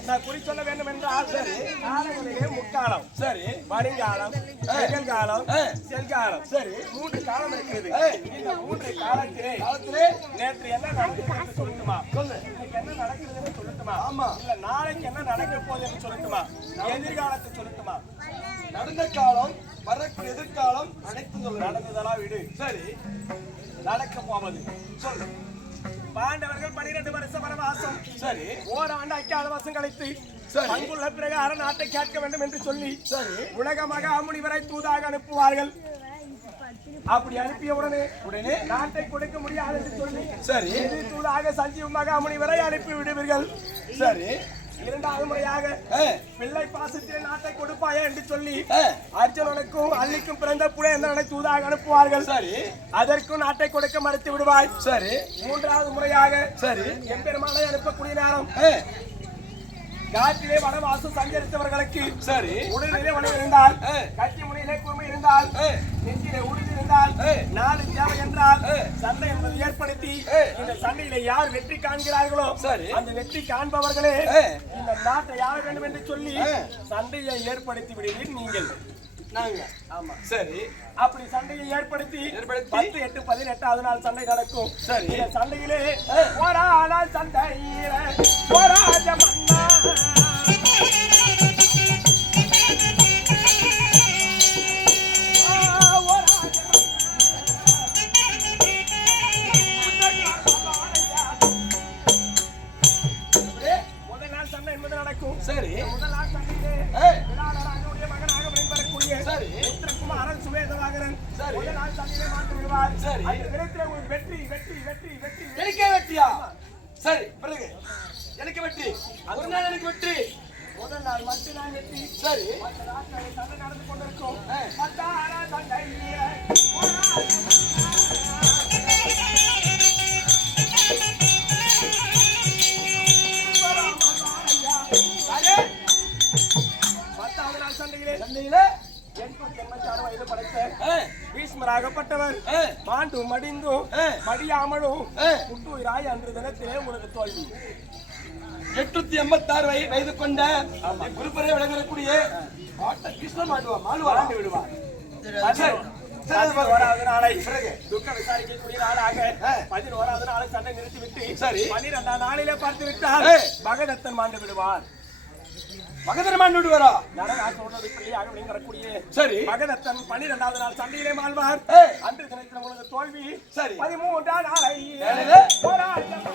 நான் குறி சொல்ல வேண்டும் என்றால் சரி காலங்களிலே முக்காலம் சரி வருங்காலம் நிகழ்காலம் செல்காலம் சரி 3 காலம் இருக்கிறது இந்த 3 காலத்திலே நேற்று என்ன நடந்தது சொல்லட்டுமா சொல்லு இன்னைக்கு என்ன நடக்குதுன்னு சொல்லட்டுமா ஆமா இல்ல நாளைக்கு என்ன நடக்க போகுதுன்னு சொல்லட்டுமா எதிர்காலத்தை சொல்லட்டுமா நடந்த காலம் வரக்கூடிய எதிர்காலம் அனைத்தும் சொல்ல நடந்ததெல்லாம் விடு. சரி நடக்க போவது சொல்லு. பாண்டவர்கள் 12 வருஷம் வனவாசம். சரி ஓராண்டு அக்கால வருஷம் கழித்து சரி. பங்குள்ள பிரகாரம் நாட்டை கேட்க வேண்டும் என்று சொல்லி சரி உலக மகா முனிவரை தூதாக அனுப்புவார்கள். அப்படி அனுப்பிய உடனே நாட்டை கொடுக்க முடியாது என்று சொல்லி சரி இது தூதாக சஞ்சீவ மகா முனிவரை அனுப்பி விடுவீர்கள். சரி இரண்டாவது முறையாக பிள்ளை பாசத்திலே நாட்டை கொடுப்பாயா என்று சொல்லி ஆ. அர்ஜுனனுக்கும் அல்லிக்கும் பிறந்த புலேந்திரனை தூதாக அனுப்புவார்கள். சரி அதற்கும் நாட்டை கொடுக்க மறுத்து விடுவாய். சரி மூன்றாவது முறையாக சரி எம்பெருமானை அனுப்பக்கூடிய நேரம் ஆ. காட்டிலே வனவாசம் சஞ்சரித்தவர்களுக்கு சரி உடலிலே வலி இருந்தால் ஆ. கட்சி முனையிலே கூர்மை இருந்தால் ஆ. நெஞ்சிலே உறுதி இருந்தால் ஆ. நாடு தேவை என்றால் ஆ. சண்டை என்பது ஏற்படுத்தி ஆ. இந்த சண்டையில யார் வெற்றி காண்கிறார்களோ சரி. அந்த வெற்றி காண்பவர்களே ஆ. இந்த நாட்டை யார் வேண்டும் என்று சொல்லி ஆ. சண்டையை ஏற்படுத்தி விடுவீர் நீங்கள். நாங்க ஆமா சரி அப்படி சண்டையை ஏற்படுத்தி 10, 8, 18 நாள் சண்டை நடக்கும். சரி. இந்த சண்டையிலே போராடால் சண்டையிலே போராஜ மன்னா முதல் நாள் சண்டை என்பது நடக்கும். சரி முதல் நாள் சண்டையிலே ஆ. விளாடராஜனுடைய மகனாக விளைவரக்கூடிய சரி. உத்திரகுமாரன் சுவேதவாகரன் சரி. முதல் நாள் சண்டையிலே மாட்டு விடுவார். சரி. அந்த விதத்திலே உங்களுக்கு வெற்றி வெற்றி வெற்றி வெற்றி எனக்கே வெற்றியா? சரி பிறகு எனக்கு வெற்றி ஒரு நாள் எனக்கு வெற்றி முதல் நாள் மட்டும்தான் வெற்றி. சரி மற்ற நாட்களில் சண்டை நடந்து கொண்டிருக்கும். ஆ. மத்தார சண்டையிலே பத்தாவது நாள் சண்டையிலே சண்டையில 86 வயது படைத்த ஆ. பீஷ்மராகப்பட்டவர் ஆ. மாண்டு மடிந்தும் ஆ. மடியாமலும் ஆ. புட்டுயிராய் அன்று தினத்திலே உனக்கு தோல்வி. 886 வயது கொண்ட குருப்பரை விளங்கக்கூடிய கிருஷ்ணன் மாடுவார் விடுவார். சரி. சரி, 11வது நாளை பிறகு துக்க விசாரிக்கக்கூடிய நாளாக ஆ. 11வது நாளை சண்டை நிறுத்திவிட்டு சரி. 12ஆம் நாளிலே பார்த்து விட்டால் ஆ. பகதத்தன் மாண்டு விடுவார். மகதரமான் விடுவாரா? நரகாசுரனுடைய பிள்ளையாக விளங்கக்கூடிய சரி பகதத்தன் 12வது நாள் சண்டையிலே மாழ்வார். ஆ. அன்று தினத்தில் உனக்கு தோல்வி. சரி 13ஆம் நாளை ஏழு. போராட்டம்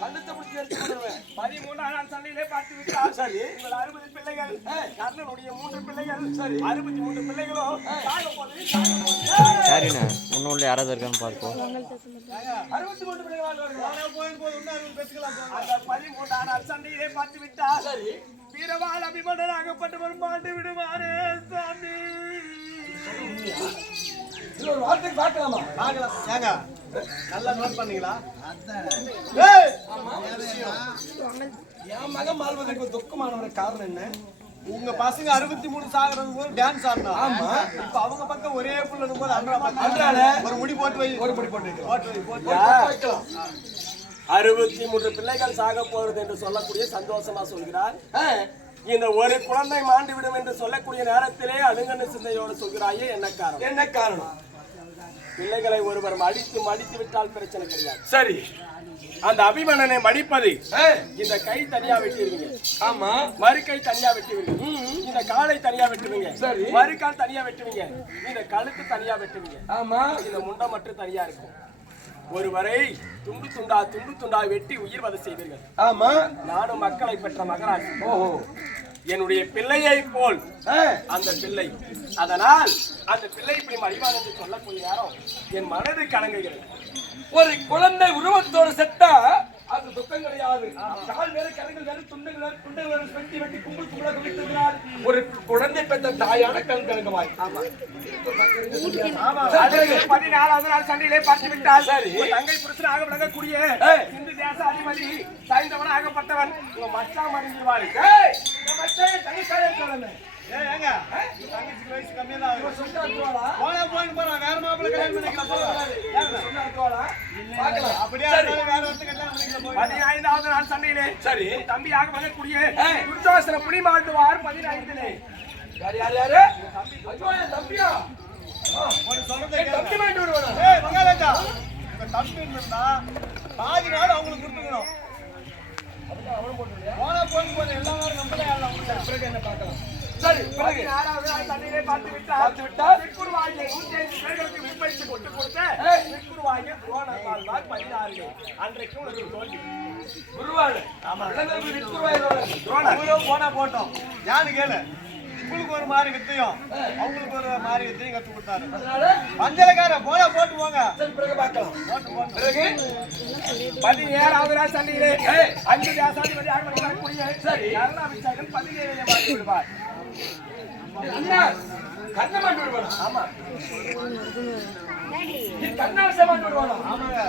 கண்ணத்தை பிடிச்சி எடுத்து கொண்டுருவேன் 13ஆம் நாள் சண்டையிலே பார்த்து விட்டால் சரி உங்கள் 60 பிள்ளைகள் கர்ணனுடைய 3 பிள்ளைகள் சரி 63 பிள்ளைகளும் சாக போது சரிண்ணே முன்னுள்ள யாராவது இருக்கான்னு பார்ப்போம். 63 பிள்ளைகள் வாழ்வார்கள். போது இன்னும் 60 பேத்துக்கலாம் அந்த 13ஆம் நாள் சண்டையிலே பார்த்து விட்டால் சரி வீரவாள் அபிமன்னராகப்பட்டவர் மாண்டு விடுவாரே சாமி. இது ஒரு வார்த்தைக்கு பார்க்கலாமா? ஏங்க நல்லா நோட் பண்ணீங்களா? ஏய்! என் மகன் மாறுவதற்கு ஒரு துக்கமான ஒரு காரணம் என்ன? உங்க பசங்க 63 சாகுறது போது டான்ஸ் ஆடணும். ஆமா. இப்ப அவங்க பக்கம் ஒரே புள்ள இருக்கும்போது அன்றாட ஒரு முடி போட்டு வை. ஒரு படி போட்டு வைக்கலாம். போட்டு வை. வைக்கலாம். 63 பிள்ளைகள் சாக போறது என்று சொல்லக்கூடிய சந்தோஷமா சொல்கிறார். ஆ. இந்த ஒரு குழந்தை மாண்டு விடும் என்று சொல்லக்கூடிய நேரத்திலே அணுங்கண்ணு சிந்தையோடு சொல்கிறாயே என்ன காரணம்? என்ன காரணம்? பிள்ளைகளை ஒருவர் மடித்து விட்டால் பிரச்சனை கிடையாது. சரி அந்த அபிமன்னனை மடிப்பது ஆ. இந்த கை தனியா வெட்டிடுவீங்க, ஆமா மறு கை தனியா வெட்டுவீங்க, இந்த காலை தனியா வெட்டுவீங்க, சரி. மறு கால் தனியா வெட்டுவீங்க, இந்த கழுத்து தனியா வெட்டுவீங்க, ஆமா இந்த முண்டை மட்டும் தனியா இருக்கும். ஒருவரை துண்டு துண்டா வெட்டி உயிர் வதை செய்வீர்கள். ஆமா நானும் மக்களை பெற்ற மகராஜ். ஓஹோ என்னுடைய பிள்ளையை போல் ஆ. அந்த பிள்ளை. அதனால் அந்த பிள்ளை இப்படி மடிவான் என்று சொல்லக்கூடிய நேரம் என் மனது கலங்குகிறது. ஒரு குழந்தை உருவத்தோடு செட்டா அது துக்கம் கிடையாது. கால் வேற கரங்கள் வேற துண்டுகள் துண்டுகள் வெட்டி வெட்டி கும்பல் கும்பலாக விட்டுகிறார். ஒரு குழந்தை பெற்ற தாயான கண் கலங்கமாய். ஆமா 14வது நாள் சண்டையிலே பார்த்து விட்டால் சரி. உன் தங்கை புருஷனாக விளங்கக்கூடிய ஏய். இந்து தேச அதிபதி சாய்ந்தவன் ஆகப்பட்டவன் உங்க மச்சான் மறைஞ்சிருவாரு. ஏய் நம்ம மச்சான் தங்கச்சாலே சொல்லணும். ஏங்க தங்கச்சிக்கு வயசு கம்மியா தான் இவன் சொன்னா தோளா போயின்னு போறான். வேற மாப்பிள்ளை கல்யாணம் பண்ணிக்கலாம் போறான். சொன்னா தோளா பார்க்கலாம். அப்படியே இருந்தாலும் வேற ஒருத்தர் கல்யாணம் பண்ணிக்கலாம் போய். 15வது நாள் சண்டையிலே சரி உன் தம்பியாக விளங்கக்கூடிய ஏய். துர்யோசன புலி மாட்டுவார் 15லே. யார் யார் யாரு? ஐயோ என் தம்பியா உனக்கு சொல்றதை தம்பி மாட்டி விடுவானா? ஏய் மகாராஜா, இந்த தம்பி இருந்தா பாதி நாடு அவங்களுக்கு கொடுத்துக்கணும். போனா போது எல்லா நாடும் நம்மளே ஆளலாம். பிறகு என்ன பார்க்கலாம். சரி, பிறகு 16வது நாள் தண்ணீரை பார்த்து பார்த்து விட்டால் திருக்குறுவாகிய 105 பேர்களுக்கு விற்பனைக்கு கொண்டு கொடுத்த திருக்குறுவாகிய துரோணத்தால் 16 அன்றைக்கு உனக்கு தோல்வி. குருவாள். ஆமா. இளநம்பி விற்குருவாய் அவங்களும் போனா போட்டோம். யாரு கேளு, உங்களுக்கு ஒரு மாதிரி வித்தையும் அவங்களுக்கு ஒரு மாதிரி வித்தையும் கத்து கொடுத்தாரு. அதனால மஞ்சளக்கார போனா போட்டு போங்க. சரி, பிறகு பார்க்கலாம். போட்டு பிறகு 17வது நாள் தண்ணீரை 5 தேசாதிபதி ஆகக்கூடிய சரி. கருணாபிஷேகன் 17 மாற்றி விடுவார். அண்ணா கண்ணை மாட்டி விடுவானா? ஆமா, நீ கண்ணாசை மாட்டி விடுவானா? ஆமாங்க.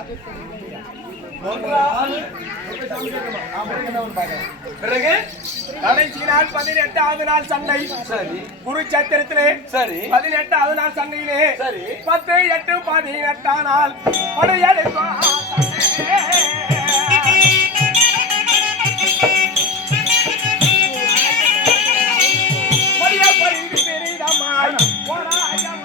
பிறகு கடைசி நாள் 18வது நாள் சண்டை. சரி குருச்சேத்திரத்திலே சரி 18வது நாள் சண்டையிலே சரி 10, 8, 18 நாள் படையெடுக்கும் பெரிதமாய் போராயம்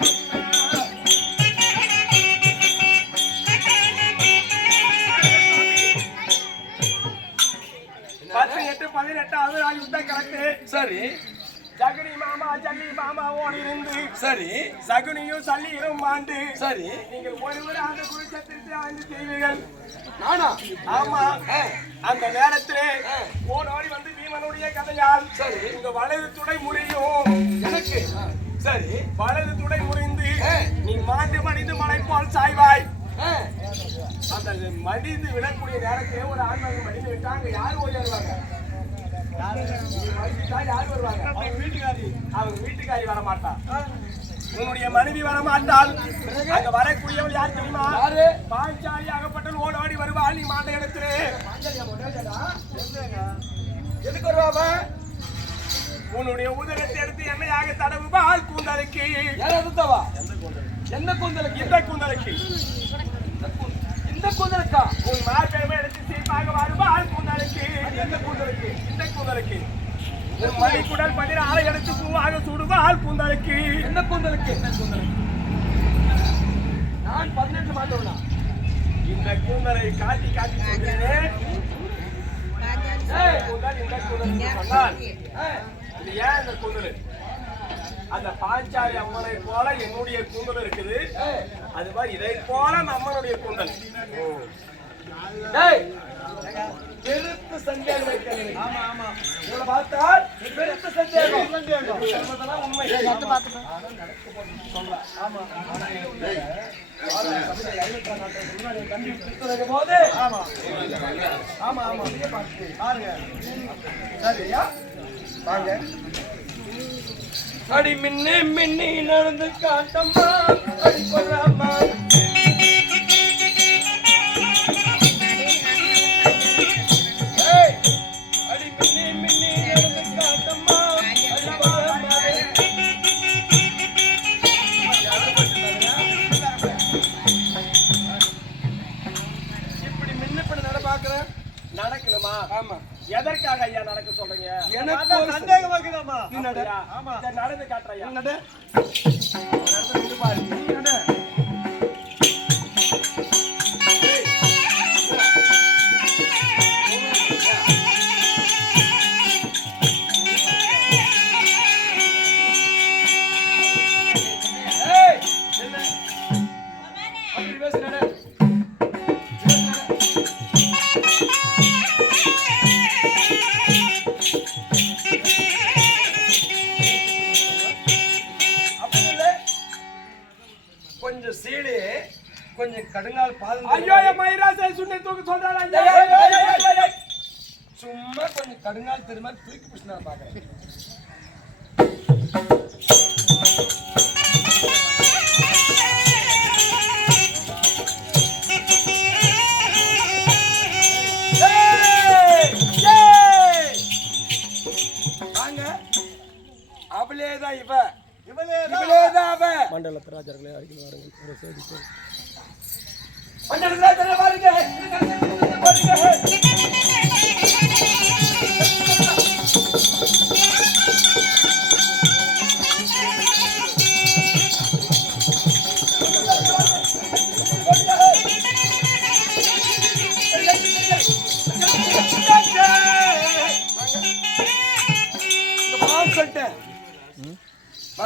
10, 8, 18 நாள் யுத்த கலக்கு. சரி ஜகனி மாமா ஜல்லி மாமாவோடு இருந்து சரி சகுனியும் சல்லியும் ஆண்டு சரி நீங்கள் ஒருவர் அந்த குருச்சத்திரத்தை ஆய்ந்து செய்வீர்கள். நானா? ஆமா, அந்த நேரத்திலே ஓடோடி வந்து பீமனுடைய கதையால் சரி உங்க வலது துடை முறியும். எனக்கு சரி வலது துடை முறிந்து நீ மாண்டு மடிந்து மலை போல் சாய்வாய். அந்த மடிந்து விடக்கூடிய நேரத்திலே ஒரு ஆண்மகன் மடிந்து விட்டாங்க. யார் ஓடிடுவாங்க? யார் வருவாங்க? அவங்க வீட்டுக்காரி. அவங்க வீட்டுக்காரி வரமாட்டா. உன்னுடைய மனைவி வரமாட்டாள். அங்க வரக்கூடியவள் யார் தெரியுமா? யாரு? பாஞ்சாலி ஆகப்பட்டவள் ஓடோடி வருவாள். நீ மாண்ட இடத்திலே எதுக்கு வருவாவ? உன்னுடைய உதரத்தை எடுத்து எண்ணெயாக தடவுவாள் கூந்தலுக்கு. யாராவது தவா? எந்த கூந்தலுக்கு? இந்த கூந்தலுக்கு. இந்த கூந்தலுக்கா? உன் மார்பெருமை எடுத்து சீப்பாக வருவாள் கூந்தலுக்கு. எந்த கூந்தலுக்கு? இந்த கூந்தலுக்கு. உன் மணிக்குடல் 16 எடுத்து பூவாக சுடுவாள் கூந்தலுக்கு. எந்த கூந்தலுக்கு? நான் 18 மாட்டோம்னா இந்த கூந்தலை காட்டி காட்டி சொல்கிறேன். கூந்தல் இந்த கூந்தல் என்று சொன்னால் இது ஏன் இந்த கூந்தல்? அந்த பாஞ்சாலி அம்மனை போல என்னுடைய கூந்தல் இருக்குது. அது மாதிரி இதை போல நம்மளுடைய கூந்தல். பெருத்த சந்தேகம் வைக்கிறேன். ஆமா ஆமா உங்களை பார்த்தால் பெருத்த சந்தேகம். சொல்வதெல்லாம் உண்மை. ஆமா போது ஆமா ஆமா ஆமா பாருங்க. சரியா வாங்க. அடி மின்னி மின்னி நடந்து காட்டம்மா அடி கொள்ளாமா. அடி மின்னி மின்னி நடந்து காட்டம்மா அடி கொள்ளாமா. இப்படி மின்னப்படி நட பாக்குறேன். நடக்கணுமா? ஆமா எதற்காக ஐயா நடக்க சொல்றீங்க? எனக்கு ஒரு சந்தேகமா இருக்குதாம்மா. நீ நட. ஆமா இதை நடந்து காட்டுறையா? நட நட. அப்படி பேசு நட. கொஞ்சம் சீடு கொஞ்சம் கடுங்கால் பாதம். ஐயோ என் மயிராசை சுண்ணி தூக்க சொல்றாரு ஐயா. சும்மா கொஞ்சம் கடுங்கால் திரும்ப தூக்கி பிடிச்சு நான் பாக்குறேன். வாங்க அவளேதான் இவ. இவளேதான் அவ. மண்டலத்து ராஜர்களை அருகில் வாருங்கள். ஒரு செய்தி போல். மண்டலத்து ராஜர்களை பாருங்க.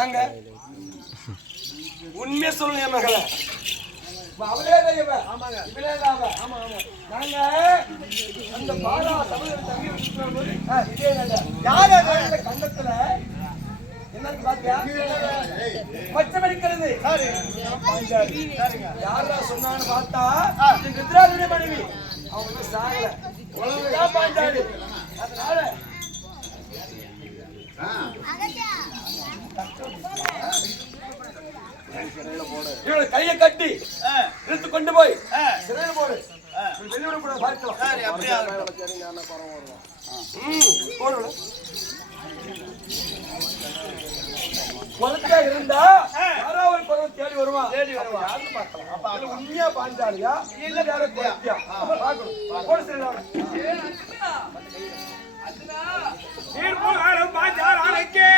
நாங்க உண்மையை சொல்லணும் என் மகளை அவளே தான் இவன். இவளே தான் அவன். நாங்க அந்த பாரா தமிழர் தங்கி வச்சுக்கிறோம் இதே யார் அந்த கண்டத்துல என்னன்னு பாத்தியா மச்சம் அடிக்கிறது யாரா சொன்னான்னு பார்த்தா ருத்ராஜுடைய மனைவி அவங்க சாகல பாஞ்சாடி. அதனால இவளை கையை கட்டி இழுத்து கொண்டு போய் சிறையில் போடு. வெளியூட கூட பார்க்கலாம். குழந்தையா இருந்தா யாரோ ஒரு பருவம் தேடி வருவான். யாருன்னு பார்க்கலாம். அப்ப அது உண்மையா பாஞ்சாலியா இல்ல வேற குழந்தையா பார்க்கணும். போடு சிறையில் பாஞ்சாலிக்கே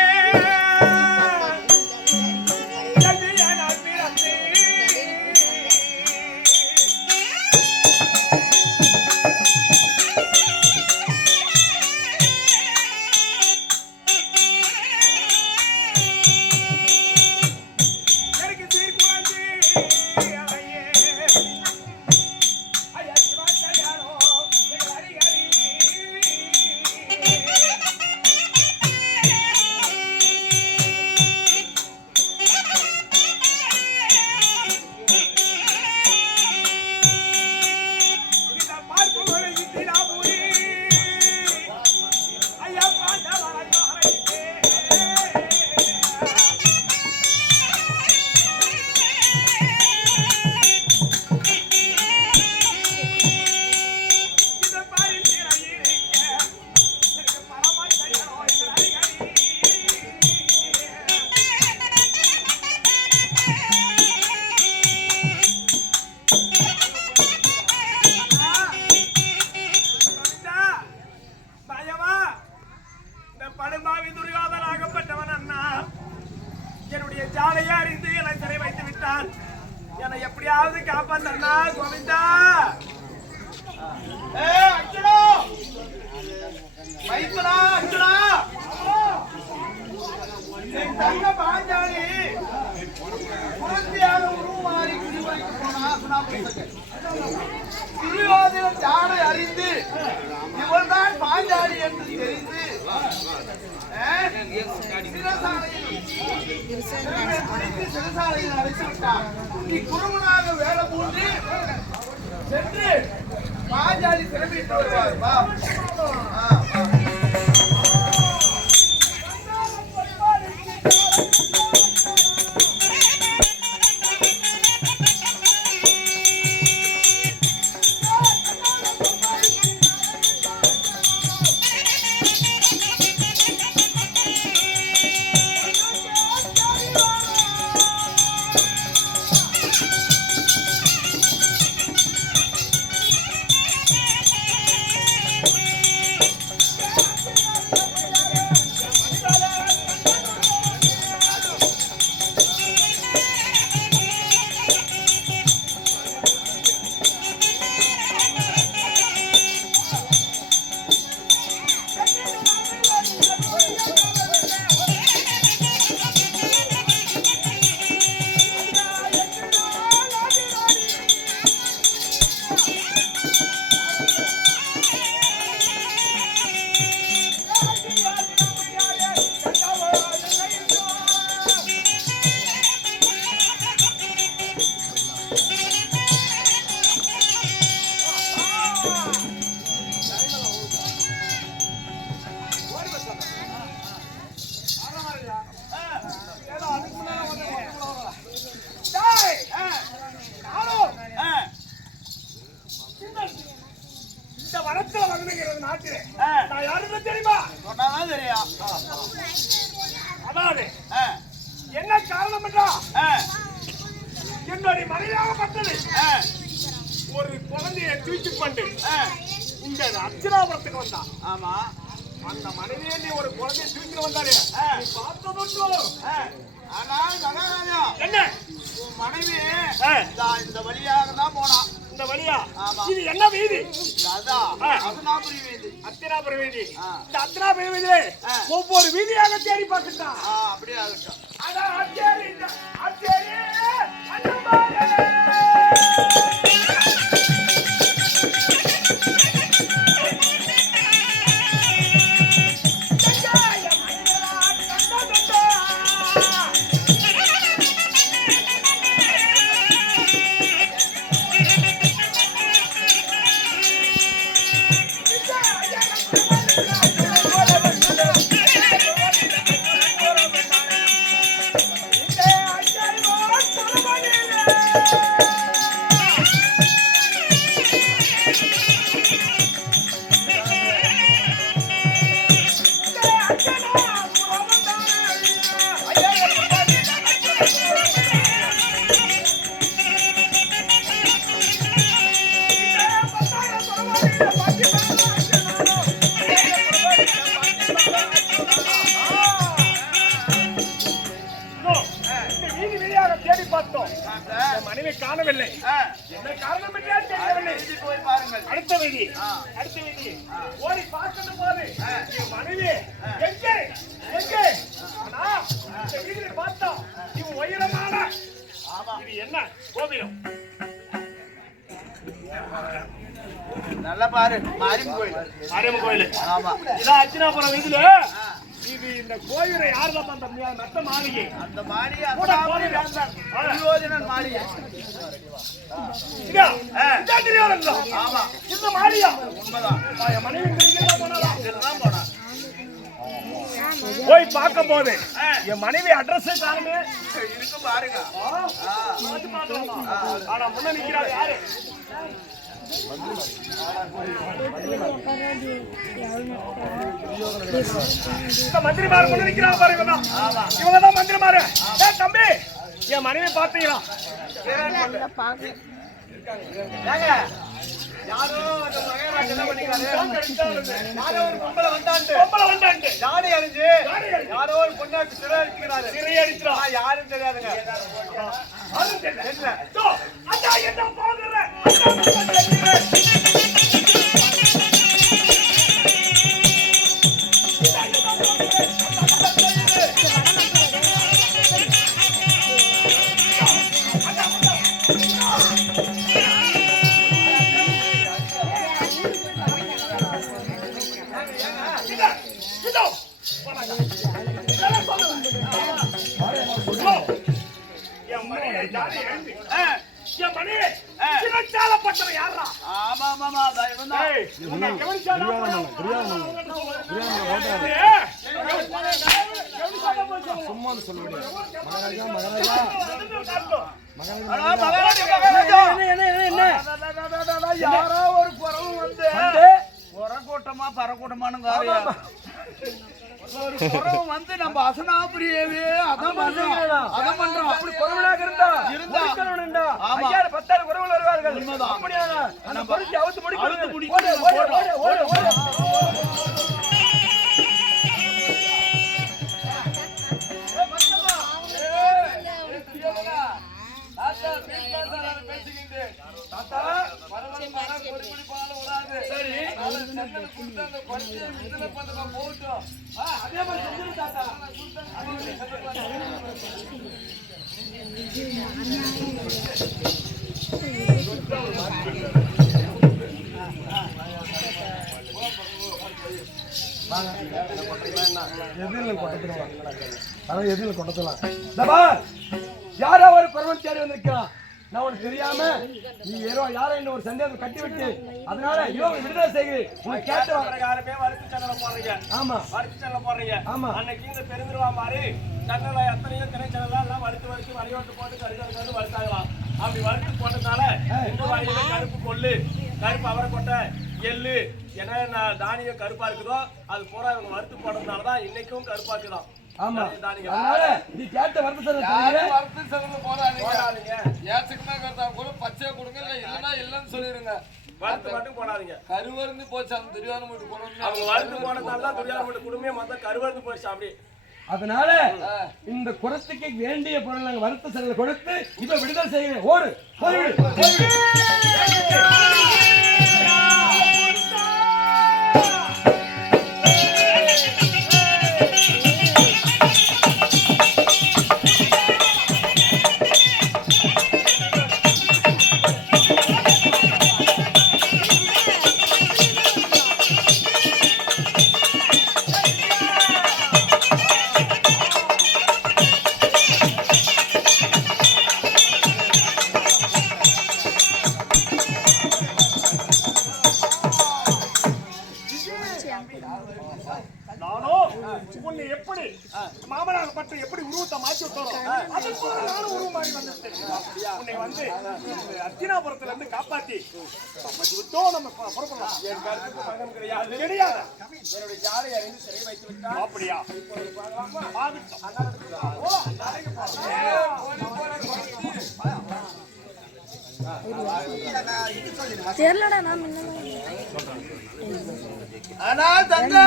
எப்படியாவது காப்பாத்தா கோவிந்தா. பாஞ்சாலி உருமாறி திருவாதிரம் ஜாடை அறிந்து இவள்தான் பாஞ்சாலி என்று தெரிந்து சிறைசாலையில் அடைத்து விட்டார். நீ குருமனாக வேலை பூண்டு சென்று பாஞ்சாலி திரும்பிட்டு வருவார். என்ன காரணம் என்னுடைய மனைவியாகப்பட்டது ஒரு குழந்தைய தூக்கி கொண்டு இங்க அர்ச்சனாபுரத்துக்கு வந்தான். ஆமா, அந்த மனைவியை நீ ஒரு குழந்தைய தூக்கி வந்தாரு பார்த்ததும் என்ன மனைவி இந்த வழியாக தான் போனான். இந்த வழியா ஆமா. இது என்ன வீதி? அதான் அசனாபுரி வீதி. அத்தினாபுரம் வீதி. இந்த அத்தினாபுரம் வீதியிலே ஒவ்வொரு வீதியாக தேடி பார்த்துட்டான். அப்படியே ஆகட்டும். அதான் அச்சேரி அச்சேரி அண்ணம்மாரே. மனைவி காணவில்லை. என்ன காரணம் என்றே தெரியவில்லை. போய் பாருங்கள். அடுத்த வீதி ஓடி பார்க்கணும் போது என் மனைவி எங்கே எங்கே? ஆனா இந்த வீதியில் பார்த்தா இவன் உயரமான இது என்ன கோவிலம்? நல்லா பாரு. மாரியம்மன் கோயில். மாரியம்மன் கோயில். ஆமா. இதான் அச்சினாபுரம் வீதியில இது இந்த கோயிலை யாருதான் அந்த மெத்த மாளிகை? அந்த மாளிகை கூட அசனாபுரி கோவில் துரியோதனன் மாளிகை. இதா துரியோதனன் தான். ஆமா. இந்த மாளிகா உண்மைதான். என் மனைவி இங்கதான் போனா இதெல்லாம் போனா போய் பார்க்கும் போது என் மனைவி அட்ரஸ் காணுமே. இருக்கு பாருங்க. பார்த்து பார்க்கலாமா? ஆனா முன்ன நிக்கிறாரு யாரு? இந்த மந்திரிமார் முன்ன நிக்கிறாங்க பாருங்க. இவங்கதான் மந்திரிமாரு. தம்பி என் மனைவி பாத்தீங்களா? யாரோ அந்த மகராஜ் என்ன பண்ணிக்கிறாரு? யாரோ ஒரு பொம்பளை வந்தான்ட்டு ஜாடி அடிச்சு யாரோ ஒரு பொண்ணாக்கு சிறை அடிக்கிறாரு. சிறை அடிச்சா யாரும் தெரியாதுங்க. என்ன பாக்குற யாரோ ஒரு குறவு வந்து கூட்டமா பறக்கூட்டமான ஒரு குறவு வந்து நம்ம அசனாபுரியவே அதான் பண்றோம். அப்படி குறவனாக இருந்தா ஐயா 10,000 குறவுகள் வருவார்கள். அப்படியான அந்த பொறுக்கி அவுத்து முடிக்கணும். யாரோ ஒரு பருவம் தேடி வந்திருக்கான். நான் உனக்கு தெரியாம நீ யாரோ என்ன ஒரு சந்தேகம் கட்டி விட்டு அதனால விடுதலை செய்கிறேன். உனக்கு கேட்ட வறுத்து சண்டல போடுறீங்க. ஆமா வறுத்து சண்டல போடுறீங்க. ஆமா அன்னைக்கு இந்த பெருந்திருவா மாதிரி சண்டல எத்தனையோ திணை சண்டலாம் எல்லாம் வறுத்து வரியோட்டு போட்டு கருது வறுத்தாங்களாம். அப்படி வறுத்து போட்டதுனால இந்த வாயில கருப்பு கொள்ளு கருப்பு அவரை கொட்டை எள்ளு என்ன தானியம் கருப்பா இருக்குதோ அது பூரா இவங்க வறுத்து போடுறதுனாலதான் இன்னைக்கும் கருப்பா இருக்குதான். ஆமா அதனால நீ கேட்ட வரது செலவு போடாதீங்க. ஏத்துக்குமே கருத்தா கூட பச்சை கொடுங்க இல்லன்னா இல்லன்னு சொல்லிருங்க. வறுத்து மட்டும் போடாதீங்க. கருவருந்து போச்சு அந்த துரியோதனன் வீட்டு குடும்பம். அவங்க வறுத்து போனதால தான் துரியோதனன் வீட்டு குடும்பமே மொத்தம் கருவருந்து போயிடுச்சு. அப்படி அதனால இந்த குரத்துக்கு வேண்டிய பொருள் நாங்க வருத்த செலவு கொடுத்து இப்ப விடுதலை செய்கிறேன். ஓடு போய்விடு. நானும் உன்னை எப்படி மாமனார் பற்றி எப்படி உருவத்தை மாற்றி விட்டோம் அது போல நானும் உருவம் மாறி வந்துட்டேன். உன்னை வந்து அத்தினாபுரத்துல இருந்து காப்பாத்தி விட்டோம். நம்ம புறப்படலாம். என் கருத்துக்கு மகன் கிடையாது. கிடையாது. என்னுடைய ஜாலை அறிந்து சிறை வைத்து விட்டார். அப்படியா? தெரியலடா நான் ஆனால் தந்தா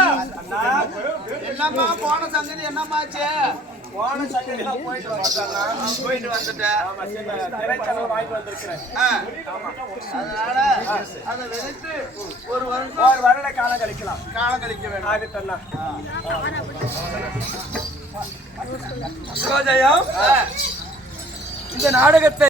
என்னம்மா போன சங்கதி என்னம்மாச்சு? போன சங்கதிலாம் போயிட்டு வந்தானா? போயிட்டு வந்துட்டேன். ஆமா, சரி, திரைச்சலம் வாங்கி வந்திருக்கிறேன். அதனால அதை விதைத்து ஒரு வருஷம் ஒரு வருட காலம் கழிக்கலாம். காலம் கழிக்க வேண்டும். ஆகட்டண்ணா. சிவஜெயம், இந்த நாடகத்தை